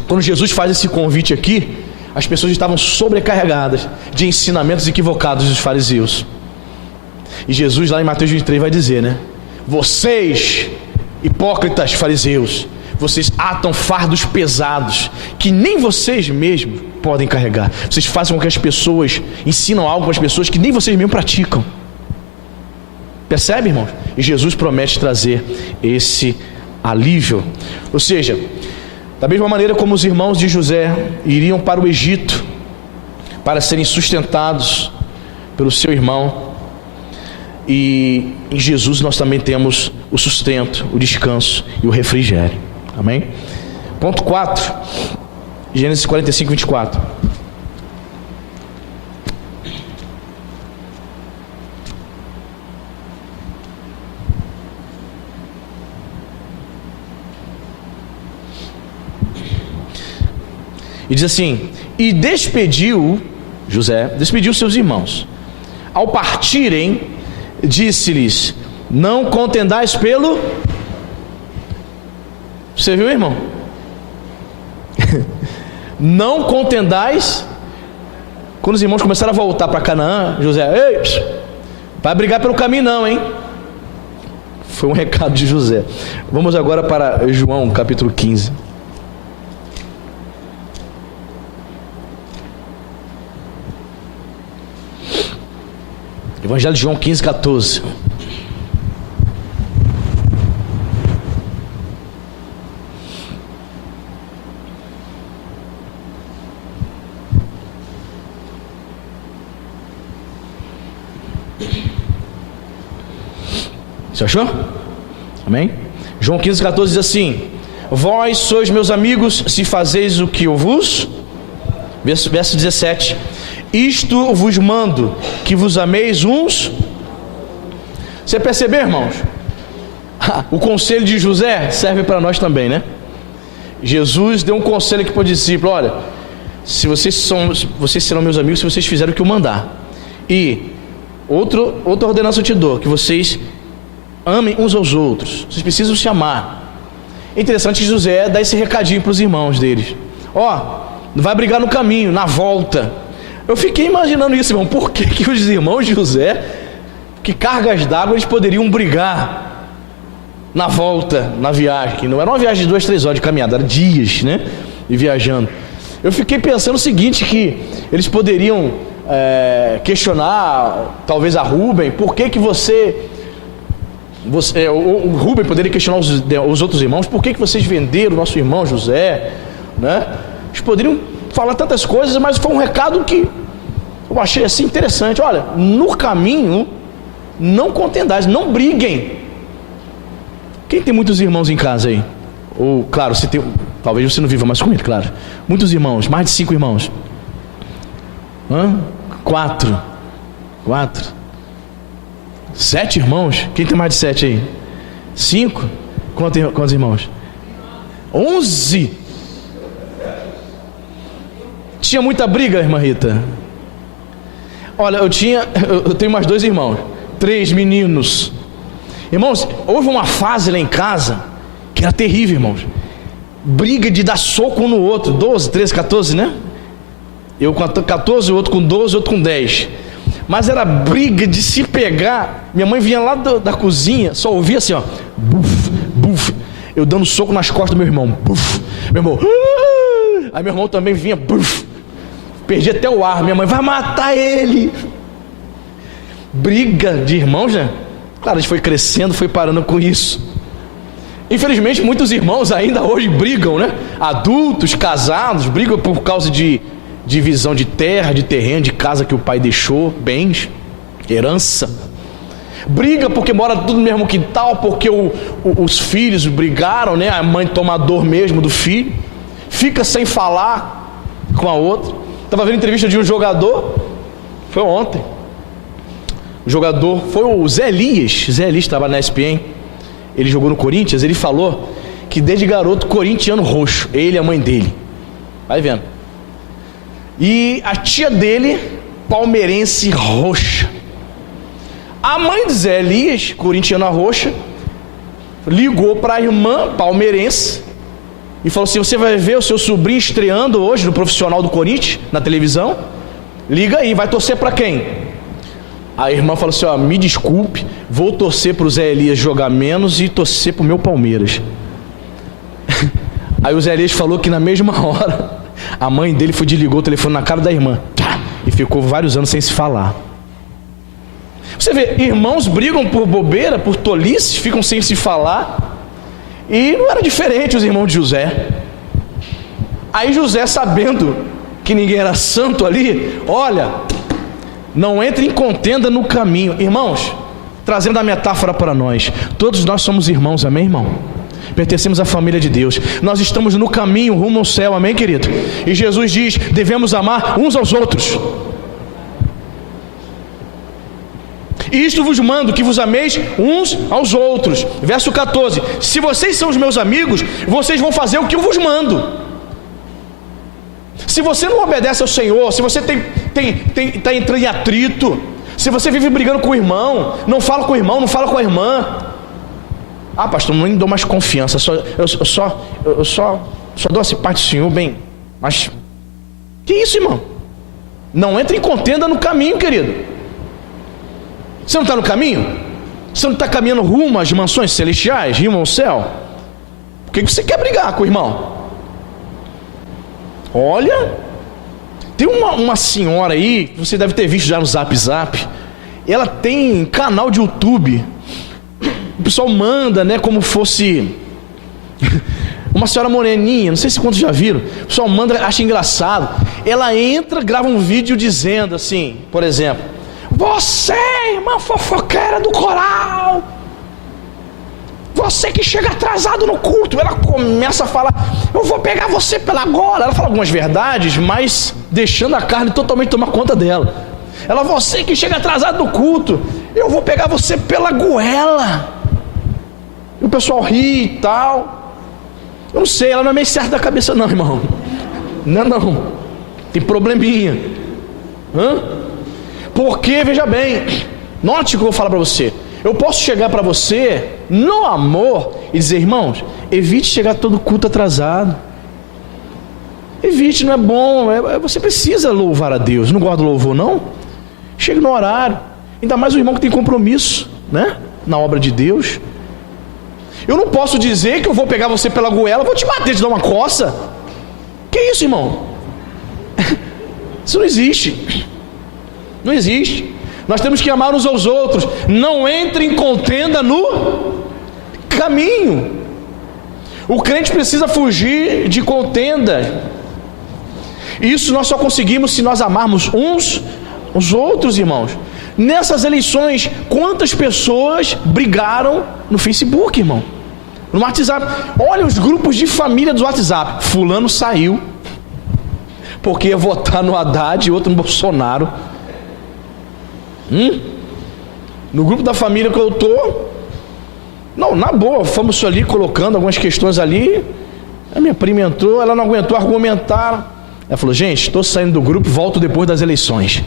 Quando Jesus faz esse convite aqui, as pessoas estavam sobrecarregadas de ensinamentos equivocados dos fariseus. E Jesus lá em Mateus 23 vai dizer, né? Vocês, hipócritas fariseus, vocês atam fardos pesados que nem vocês mesmos podem carregar. Vocês fazem com que as pessoas, ensinam algo para as pessoas que nem vocês mesmos praticam. Percebe, irmãos? E Jesus promete trazer esse alívio. Ou seja, da mesma maneira como os irmãos de José iriam para o Egito para serem sustentados pelo seu irmão, e em Jesus nós também temos o sustento, o descanso e o refrigério. Amém? Ponto 4, Gênesis 45, 24. E diz assim: e despediu seus irmãos. Ao partirem, disse-lhes: não contendais pelo... Você viu, irmão? Não contendais. Quando os irmãos começaram a voltar para Canaã, José: ei, vai brigar pelo caminho não, hein? Foi um recado de José. Vamos agora para João capítulo 15. Evangelho de João 15, 14. Você achou? Amém? João 15, 14 diz assim: vós sois meus amigos se fazeis o que eu vos... Verso 17: isto vos mando, que vos ameis uns... Você percebeu, irmãos? O conselho de José serve para nós também, né? Jesus deu um conselho aqui para o discípulo: olha, vocês serão meus amigos se vocês fizerem o que eu mandar. E outra ordenança eu te dou, que vocês amem uns aos outros. Vocês precisam se amar. É interessante que José dá esse recadinho para os irmãos deles: ó, não vai brigar no caminho, na volta. Eu fiquei imaginando isso, irmão. Por que os irmãos de José, que cargas d'água eles poderiam brigar na volta, na viagem? Que não era uma viagem de 2, 3 horas de caminhada, era dias, né? E viajando. Eu fiquei pensando o seguinte, que eles poderiam questionar, talvez a Rubem: por que o Rubem poderia questionar os outros irmãos: por que vocês venderam o nosso irmão José, né? Eles poderiam falar tantas coisas, mas foi um recado que eu achei assim interessante. Olha, no caminho não contendais, não briguem. Quem tem muitos irmãos em casa aí? Ou, claro, você tem, talvez você não viva mais com ele, claro. Muitos irmãos, mais de 5 irmãos. 4. 7 irmãos? Quem tem mais de 7 aí? 5? Quantos irmãos? 11? Tinha muita briga, irmã Rita? Olha, eu tenho mais 2 irmãos, 3 meninos. Irmãos, houve uma fase lá em casa que era terrível, irmãos. Briga de dar soco um no outro. 12, 13, 14, né? Eu com 14, o outro com 12, o outro com 10. Mas era briga de se pegar. Minha mãe vinha lá da cozinha, só ouvia assim, ó, buf, buf. Eu dando soco nas costas do meu irmão, buf. Meu irmão, aí meu irmão também vinha, buf. Perdi até o ar. Minha mãe: vai matar ele. Briga de irmãos, né? Claro, a gente foi crescendo, foi parando com isso. Infelizmente muitos irmãos ainda hoje brigam, né? Adultos, casados, brigam por causa de divisão de terra, de terreno, de casa que o pai deixou, bens, herança. Briga porque mora tudo no mesmo quintal, porque os filhos brigaram, né? A mãe toma a dor mesmo do filho, fica sem falar com a outra. Estava vendo entrevista de um jogador, foi ontem. O jogador foi o Zé Elias estava na ESPN. Ele jogou no Corinthians. Ele falou que desde garoto corintiano roxo, ele e a mãe dele. Vai vendo. E a tia dele palmeirense roxa. A mãe de Zé Elias, corintiana roxa, ligou para a irmã palmeirense e falou assim: você vai ver o seu sobrinho estreando hoje no profissional do Corinthians, na televisão? Liga aí, vai torcer para quem? A irmã falou assim: ó, me desculpe, vou torcer para o Zé Elias jogar menos e torcer para o meu Palmeiras. Aí o Zé Elias falou que na mesma hora a mãe dele desligou o telefone na cara da irmã e ficou vários anos sem se falar. Você vê, irmãos brigam por bobeira, por tolices, ficam sem se falar. E não era diferente os irmãos de José. Aí José, sabendo que ninguém era santo ali, olha, não entre em contenda no caminho. Irmãos, trazendo a metáfora para nós, todos nós somos irmãos, amém, irmão? Pertencemos à família de Deus. Nós estamos no caminho rumo ao céu, amém, querido? E Jesus diz: devemos amar uns aos outros. E isto vos mando, que vos ameis uns aos outros. Verso 14: se vocês são os meus amigos, vocês vão fazer o que eu vos mando. Se você não obedece ao Senhor, se você está entrando em atrito, se você vive brigando com o irmão, não fala com o irmão, não fala com a irmã, ah, pastor, não dou mais confiança, eu só dou essa parte do Senhor, bem, mas que isso, irmão? Não entre em contenda no caminho, querido. Você não está no caminho? Você não está caminhando rumo às mansões celestiais, rumo ao céu? Por que você quer brigar com o irmão? Olha, tem uma senhora aí, você deve ter visto já no Zap, ela tem canal de YouTube, o pessoal manda, né, como fosse uma senhora moreninha, não sei se quantos já viram, o pessoal manda, acha engraçado, ela entra, grava um vídeo dizendo assim, por exemplo: você, irmã fofoqueira do coral, você que chega atrasado no culto. Ela começa a falar: eu vou pegar você pela gola. Ela fala algumas verdades, mas deixando a carne totalmente tomar conta dela. Ela: você que chega atrasado no culto, eu vou pegar você pela goela. E o pessoal ri e tal. Eu não sei, ela não é meio certa da cabeça não, irmão. Não, tem probleminha. Porque, veja bem, note o que eu vou falar para você. Eu posso chegar para você no amor e dizer: irmãos, evite chegar todo culto atrasado. Evite, não é bom. Você precisa louvar a Deus. Não gosta do louvor, não? Chegue no horário. Ainda mais o irmão que tem compromisso, né, na obra de Deus. Eu não posso dizer que eu vou pegar você pela goela, vou te bater, te dar uma coça. Que isso, irmão? Isso não existe. Não existe. Nós temos que amar uns aos outros. Não entre em contenda no caminho. O crente precisa fugir de contenda. Isso nós só conseguimos se nós amarmos uns os outros, irmãos. Nessas eleições, quantas pessoas brigaram no Facebook, irmão? No WhatsApp. Olha os grupos de família do WhatsApp. Fulano saiu porque ia votar no Haddad e outro no Bolsonaro. No grupo da família que eu estou, não, na boa, fomos ali colocando algumas questões ali. A minha prima entrou, ela não aguentou argumentar. Ela falou: gente, estou saindo do grupo, volto depois das eleições.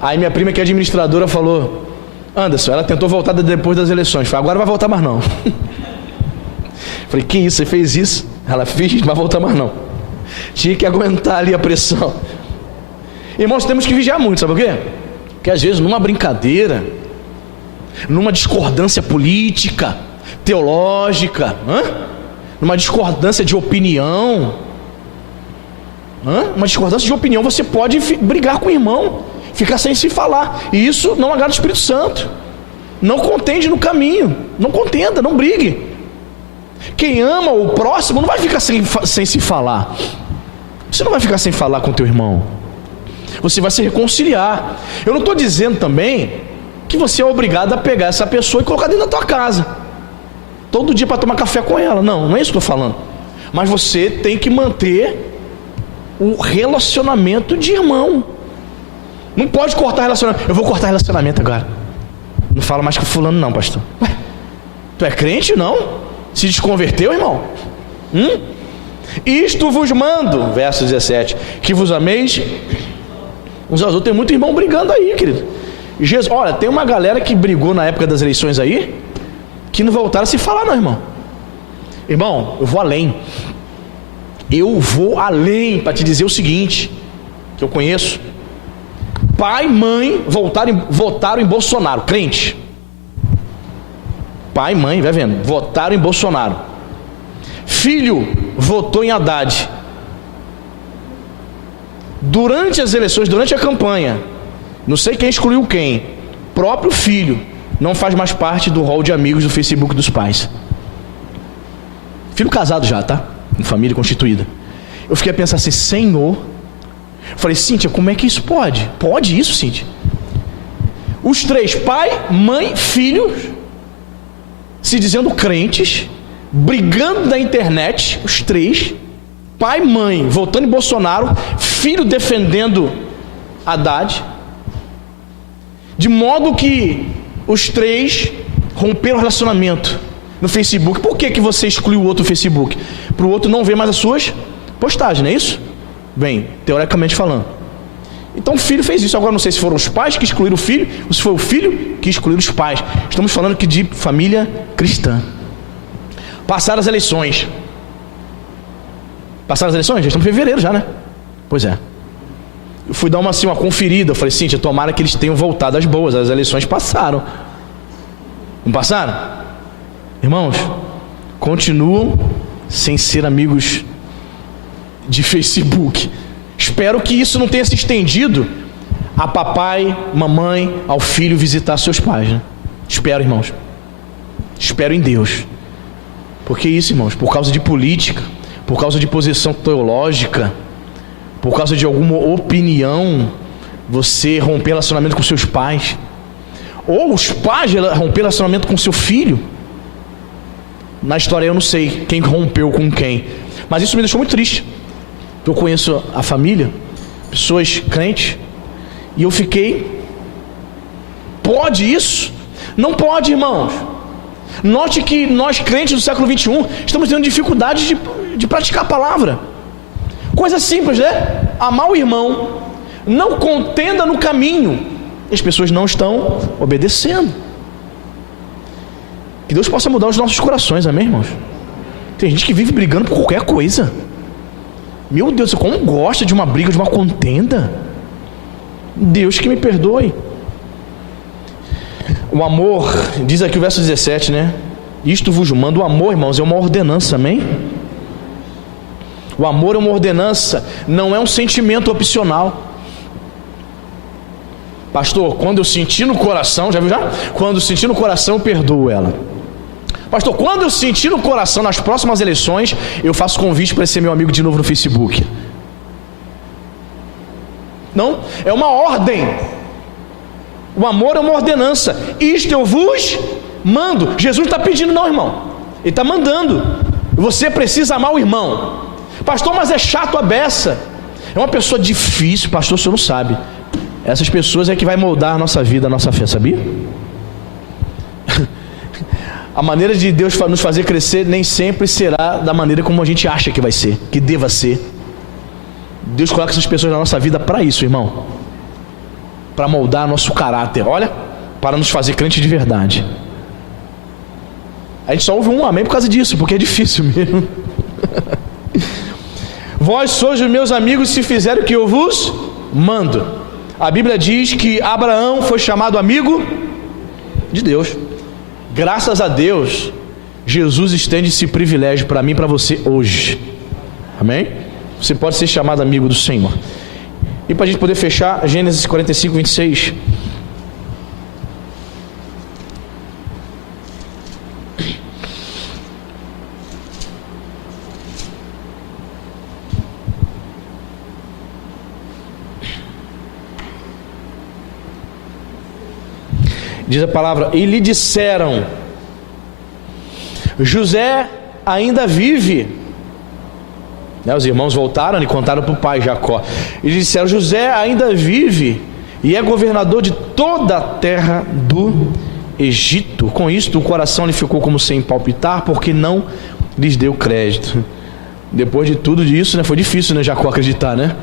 Aí minha prima, que é administradora, falou: Anderson, ela tentou voltar depois das eleições. Falei: agora vai voltar mais não. Falei: que isso, você fez isso? Ela fez, não vai voltar mais não. Tinha que aguentar ali a pressão. Irmãos, temos que vigiar muito, sabe por quê? Porque às vezes numa brincadeira, numa discordância política, teológica, numa discordância de opinião, uma discordância de opinião, você pode brigar com o irmão, ficar sem se falar, e isso não agrada o Espírito Santo. Não contende no caminho, não contenda, não brigue. Quem ama o próximo não vai ficar sem se falar. Você não vai ficar sem falar com o teu irmão. Você vai se reconciliar. Eu não estou dizendo também que você é obrigado a pegar essa pessoa e colocar dentro da tua casa todo dia para tomar café com ela. Não é isso que eu estou falando. Mas você tem que manter o relacionamento de irmão. Não pode cortar relacionamento. Eu vou cortar relacionamento agora. Não fala mais com fulano não, pastor. Ué, tu é crente não? Se desconverteu, irmão? Isto vos mando, verso 17, que vos ameis uns aos outros. Tem muito irmão brigando aí, querido. Jesus, olha, tem uma galera que brigou na época das eleições aí, que não voltaram a se falar não, irmão. Irmão, eu vou além. Eu vou além para te dizer o seguinte, que eu conheço. Pai e mãe votaram em Bolsonaro, crente. Pai e mãe, vai vendo, votaram em Bolsonaro. Filho votou em Haddad. Durante as eleições, durante a campanha, não sei quem excluiu quem, próprio filho não faz mais parte do hall de amigos do Facebook dos pais. Filho casado já, tá? Em família constituída. Eu fiquei a pensar assim, Senhor. Eu falei, Cíntia, como é que isso pode? Pode isso, Cíntia? Os três, pai, mãe, filhos, se dizendo crentes, brigando na internet, os três, pai, mãe, votando em Bolsonaro, filho defendendo Haddad, de modo que os três romperam o relacionamento no Facebook. Por que você excluiu o outro do Facebook? Para o outro não ver mais as suas postagens, não é isso? Bem, teoricamente falando. Então o filho fez isso. Agora não sei se foram os pais que excluíram o filho, ou se foi o filho que excluiu os pais. Estamos falando aqui de família cristã. Passaram as eleições. Passaram as eleições? Já estamos em fevereiro já, né? Pois é. Eu fui dar uma conferida. Eu falei, Cíntia, tomara que eles tenham voltado às boas. As eleições passaram. Não passaram? Irmãos, continuam sem ser amigos de Facebook. Espero que isso não tenha se estendido a papai, mamãe, ao filho visitar seus pais, né? Espero, irmãos. Espero em Deus. Porque isso, irmãos, por causa de política, por causa de posição teológica, por causa de alguma opinião, você romper relacionamento com seus pais, ou os pais romper relacionamento com seu filho. Na história eu não sei quem rompeu com quem, mas isso me deixou muito triste. Eu conheço a família, pessoas crentes, e eu fiquei, pode isso? Não pode, irmãos. Note que nós crentes do século 21 estamos tendo dificuldade de praticar a palavra. Coisa simples, né? Amar o irmão, não contenda no caminho. As pessoas não estão obedecendo. Que Deus possa mudar os nossos corações, amém, irmãos? Tem gente que vive brigando por qualquer coisa. Meu Deus, você como gosta de uma briga, de uma contenda? Deus que me perdoe. O amor, diz aqui o verso 17, né? Isto vos mando. O amor, irmãos, é uma ordenança, amém? O amor é uma ordenança, não é um sentimento opcional. Pastor, quando eu sentir no coração, já viu já? Quando eu sentir no coração, eu perdoo ela. Pastor, quando eu sentir no coração, nas próximas eleições, eu faço convite para ser meu amigo de novo no Facebook. Não, é uma ordem. O amor é uma ordenança. Isto eu vos mando. Jesus não está pedindo não, irmão. Ele está mandando. Você precisa amar o irmão. Pastor, mas é chato a beça. É uma pessoa difícil, pastor, o senhor não sabe. Essas pessoas é que vai moldar a nossa vida, a nossa fé, sabia? A maneira de Deus nos fazer crescer nem sempre será da maneira como a gente acha que vai ser, que deva ser. Deus coloca essas pessoas na nossa vida para isso, irmão. Para moldar nosso caráter, olha, para nos fazer crente de verdade. A gente só ouve um amém por causa disso, porque é difícil mesmo. Vós sois os meus amigos se fizerem o que eu vos mando. A Bíblia diz que Abraão foi chamado amigo de Deus. Graças a Deus, Jesus estende esse privilégio para mim e para você hoje. Amém? Você pode ser chamado amigo do Senhor. E para a gente poder fechar, Gênesis 45, 26. Diz a palavra, e lhe disseram, José ainda vive. Os irmãos voltaram e contaram para o pai Jacó. E lhe disseram, José ainda vive e é governador de toda a terra do Egito. Com isto o coração lhe ficou como sem palpitar, porque não lhes deu crédito. Depois de tudo isso, né, foi difícil, né, Jacó acreditar, né?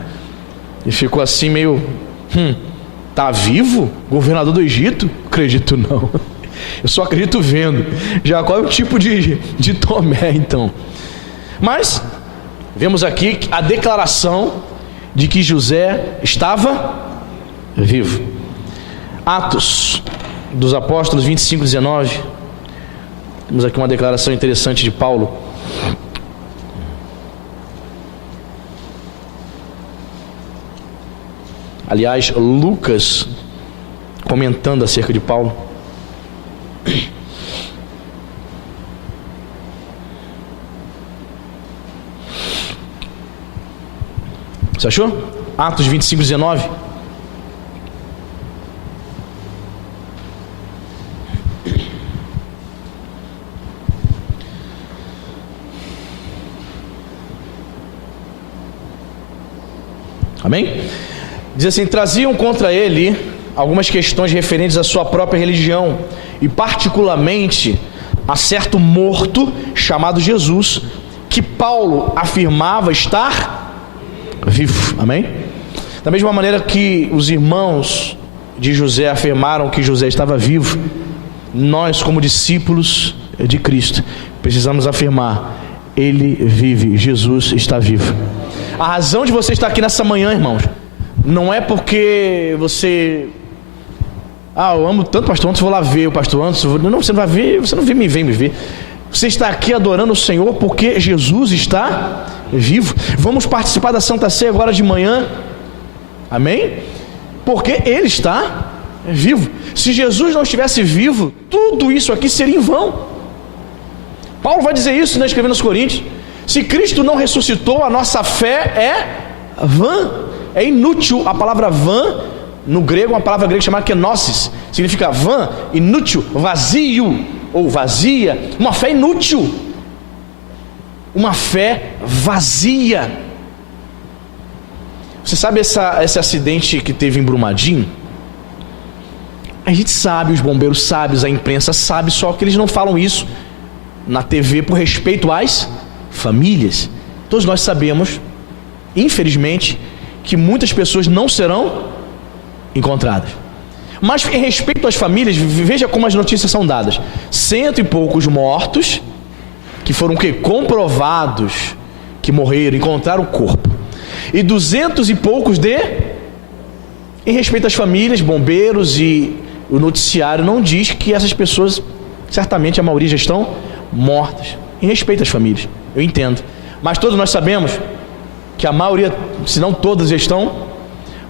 E ficou assim meio, tá vivo? Governador do Egito? Acredito não. Eu só acredito vendo. Jacó é um tipo de Tomé, então. Mas vemos aqui a declaração de que José estava vivo. Atos dos Apóstolos 25:19. Temos aqui uma declaração interessante de Paulo. Aliás, Lucas comentando acerca de Paulo. Você achou? Atos 25:19. Amém? Diz assim: traziam contra ele algumas questões referentes à sua própria religião, e particularmente a certo morto chamado Jesus, que Paulo afirmava estar vivo. Amém? Da mesma maneira que os irmãos de José afirmaram que José estava vivo, nós, como discípulos de Cristo, precisamos afirmar: ele vive, Jesus está vivo. A razão de você estar aqui nessa manhã, irmãos, não é porque você... eu amo tanto o pastor Anderson, vou lá ver o pastor Anderson. Não, você não vai ver, você não vem me ver. Você está aqui adorando o Senhor porque Jesus está vivo. Vamos participar da Santa Ceia agora de manhã. Amém? Porque Ele está vivo. Se Jesus não estivesse vivo, tudo isso aqui seria em vão. Paulo vai dizer isso, né, escrevendo aos Coríntios. Se Cristo não ressuscitou, a nossa fé é vã, é inútil. A palavra vã, no grego, uma palavra grega chamada kenosis, significa vã, inútil, vazio, ou vazia. Uma fé inútil, uma fé vazia. Você sabe esse acidente que teve em Brumadinho? A gente sabe, os bombeiros sabem, a imprensa sabe, só que eles não falam isso na TV por respeito às famílias. Todos nós sabemos, infelizmente, que muitas pessoas não serão encontradas. Mas em respeito às famílias, veja como as notícias são dadas: 100 e poucos mortos, que foram comprovados que morreram, encontraram o corpo, e 200 e poucos em respeito às famílias, bombeiros, e o noticiário não diz que essas pessoas, certamente a maioria já estão mortas. Em respeito às famílias, eu entendo, mas todos nós sabemos que a maioria, se não todas, já estão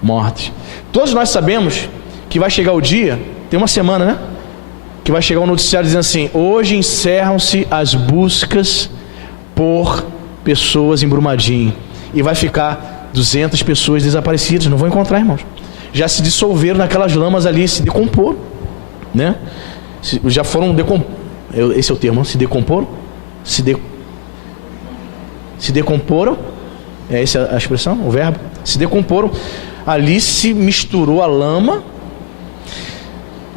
mortas. Todos nós sabemos que vai chegar o dia, tem uma semana, né, que vai chegar um noticiário dizendo assim: hoje encerram-se as buscas por pessoas em Brumadinho, e vai ficar 200 pessoas desaparecidas, não vão encontrar, irmãos. Já se dissolveram naquelas lamas ali, se decomporam, né? Já foram esse é o termo, se decomporam? Se decomporam, essa é a expressão, o verbo, se decomporam, ali se misturou a lama.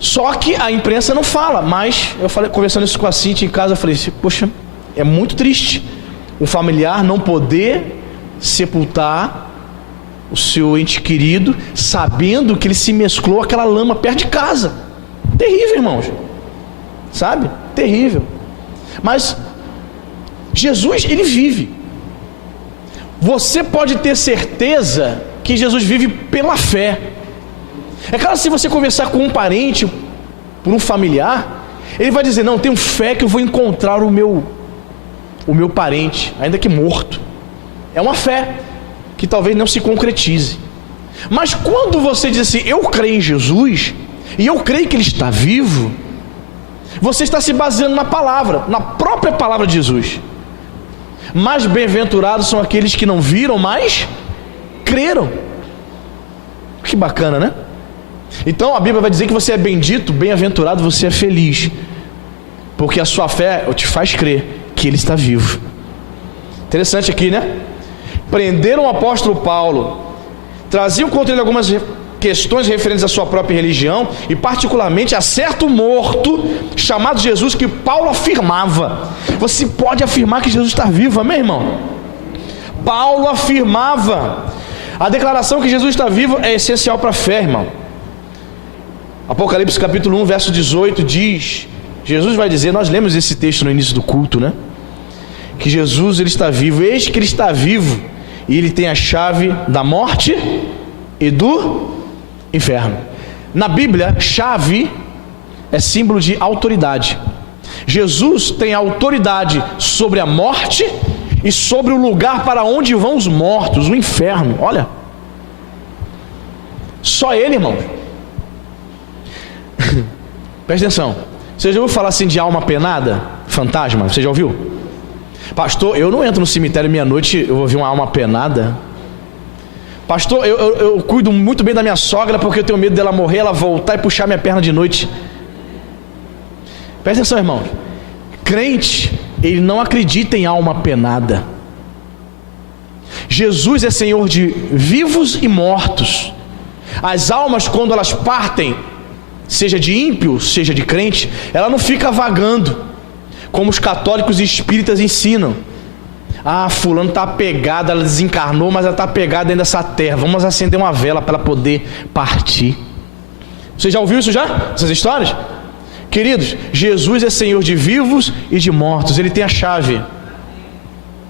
Só que a imprensa não fala, mas eu falei, conversando isso com a Cintia em casa, eu falei: poxa, é muito triste um familiar não poder sepultar o seu ente querido, sabendo que ele se mesclou àquela lama perto de casa. Terrível, irmãos, sabe? Terrível. Mas Jesus, ele vive. Você pode ter certeza que Jesus vive pela fé. É claro, se você conversar com um parente, por um familiar, ele vai dizer: não, tenho fé que eu vou encontrar o meu parente, ainda que morto. É uma fé que talvez não se concretize. Mas quando você diz assim: eu creio em Jesus, e eu creio que Ele está vivo, você está se baseando na palavra, na própria palavra de Jesus. Mas bem-aventurados são aqueles que não viram, mas creram. Que bacana, né? Então a Bíblia vai dizer que você é bendito, bem-aventurado, você é feliz, porque a sua fé te faz crer que Ele está vivo. Interessante aqui, né? Prenderam o apóstolo Paulo, traziam contra ele algumas questões referentes à sua própria religião, e particularmente a certo morto chamado Jesus, que Paulo afirmava. Você pode afirmar que Jesus está vivo, amém, irmão? Paulo afirmava. A declaração que Jesus está vivo é essencial para a fé, irmão. Apocalipse capítulo 1, verso 18 diz, Jesus vai dizer, nós lemos esse texto no início do culto, né? Que Jesus, ele está vivo, eis que ele está vivo, e ele tem a chave da morte e do inferno. Na Bíblia, chave é símbolo de autoridade. Jesus tem autoridade sobre a morte e sobre o lugar para onde vão os mortos, o inferno. Olha, só ele, irmão. Presta atenção. Você já ouviu falar assim de alma penada? Fantasma, você já ouviu? Pastor, eu não entro no cemitério meia-noite, eu vou ver uma alma penada. Pastor, eu cuido muito bem da minha sogra, porque eu tenho medo dela morrer, ela voltar e puxar minha perna de noite. Presta atenção, irmão. Crente, ele não acredita em alma penada. Jesus é Senhor de vivos e mortos. As almas, quando elas partem, seja de ímpio, seja de crente, ela não fica vagando, como os católicos e espíritas ensinam. Ah, fulano está apegado, ela desencarnou, mas ela está apegada dentro dessa terra, vamos acender uma vela para ela poder partir. Você já ouviu isso já? Essas histórias? Queridos, Jesus é Senhor de vivos e de mortos, ele tem a chave,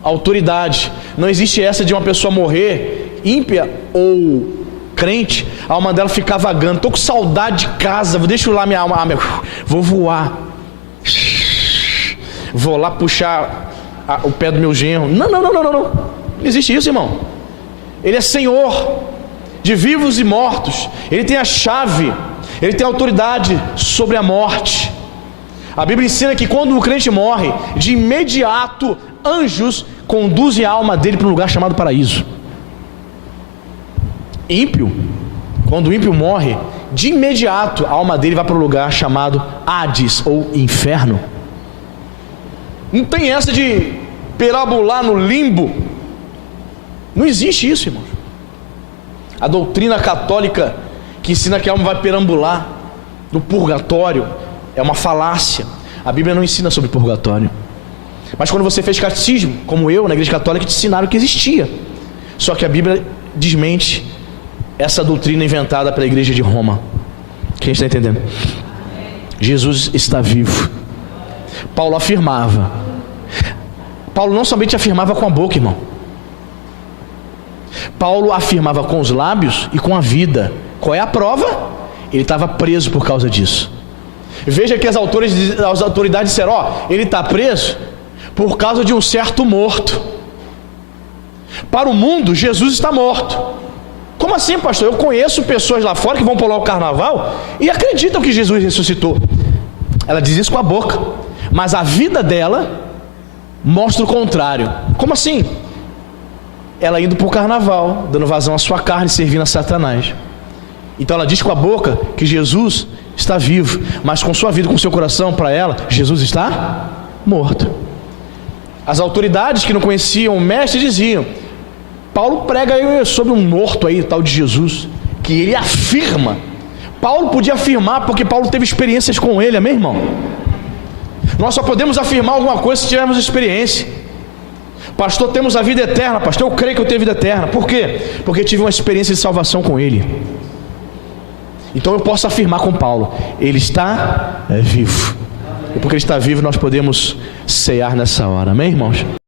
a autoridade. Não existe essa de uma pessoa morrer, ímpia ou crente, a alma dela ficar vagando, estou com saudade de casa, deixa eu lá minha alma, vou voar, vou lá puxar o pé do meu genro. Não existe isso, irmão. Ele é Senhor de vivos e mortos, ele tem a chave, ele tem autoridade sobre a morte. A Bíblia ensina que quando o crente morre, de imediato anjos conduzem a alma dele para um lugar chamado paraíso. Ímpio, quando o ímpio morre, de imediato a alma dele vai para um lugar chamado Hades ou inferno. Não tem essa de perabular no limbo. Não existe isso, irmãos. A doutrina católica que ensina que a alma vai perambular no purgatório é uma falácia. A Bíblia não ensina sobre purgatório. Mas quando você fez catecismo, como eu, na igreja católica, te ensinaram que existia. Só que a Bíblia desmente essa doutrina inventada pela igreja de Roma. Quem está entendendo? Jesus está vivo. Paulo afirmava. Paulo não somente afirmava com a boca, irmão. Paulo afirmava com os lábios e com a vida. Qual é a prova? Ele estava preso por causa disso. Veja que as autoridades disseram, ele está preso por causa de um certo morto. Para o mundo, Jesus está morto. Como assim, pastor? Eu conheço pessoas lá fora que vão pular o carnaval e acreditam que Jesus ressuscitou. Ela diz isso com a boca, mas a vida dela mostra o contrário. Como assim? Ela indo para o carnaval, dando vazão à sua carne, servindo a Satanás. Então ela diz com a boca que Jesus está vivo, mas com sua vida, com seu coração, para ela, Jesus está morto. As autoridades que não conheciam o mestre diziam, Paulo prega aí sobre um morto aí, tal de Jesus, que ele afirma. Paulo podia afirmar porque Paulo teve experiências com ele, amém, irmão? Nós só podemos afirmar alguma coisa se tivermos experiência. Pastor, temos a vida eterna. Pastor, eu creio que eu tenho vida eterna. Por quê? Porque eu tive uma experiência de salvação com ele. Então eu posso afirmar com Paulo, ele está vivo. E porque ele está vivo, nós podemos cear nessa hora, amém, irmãos?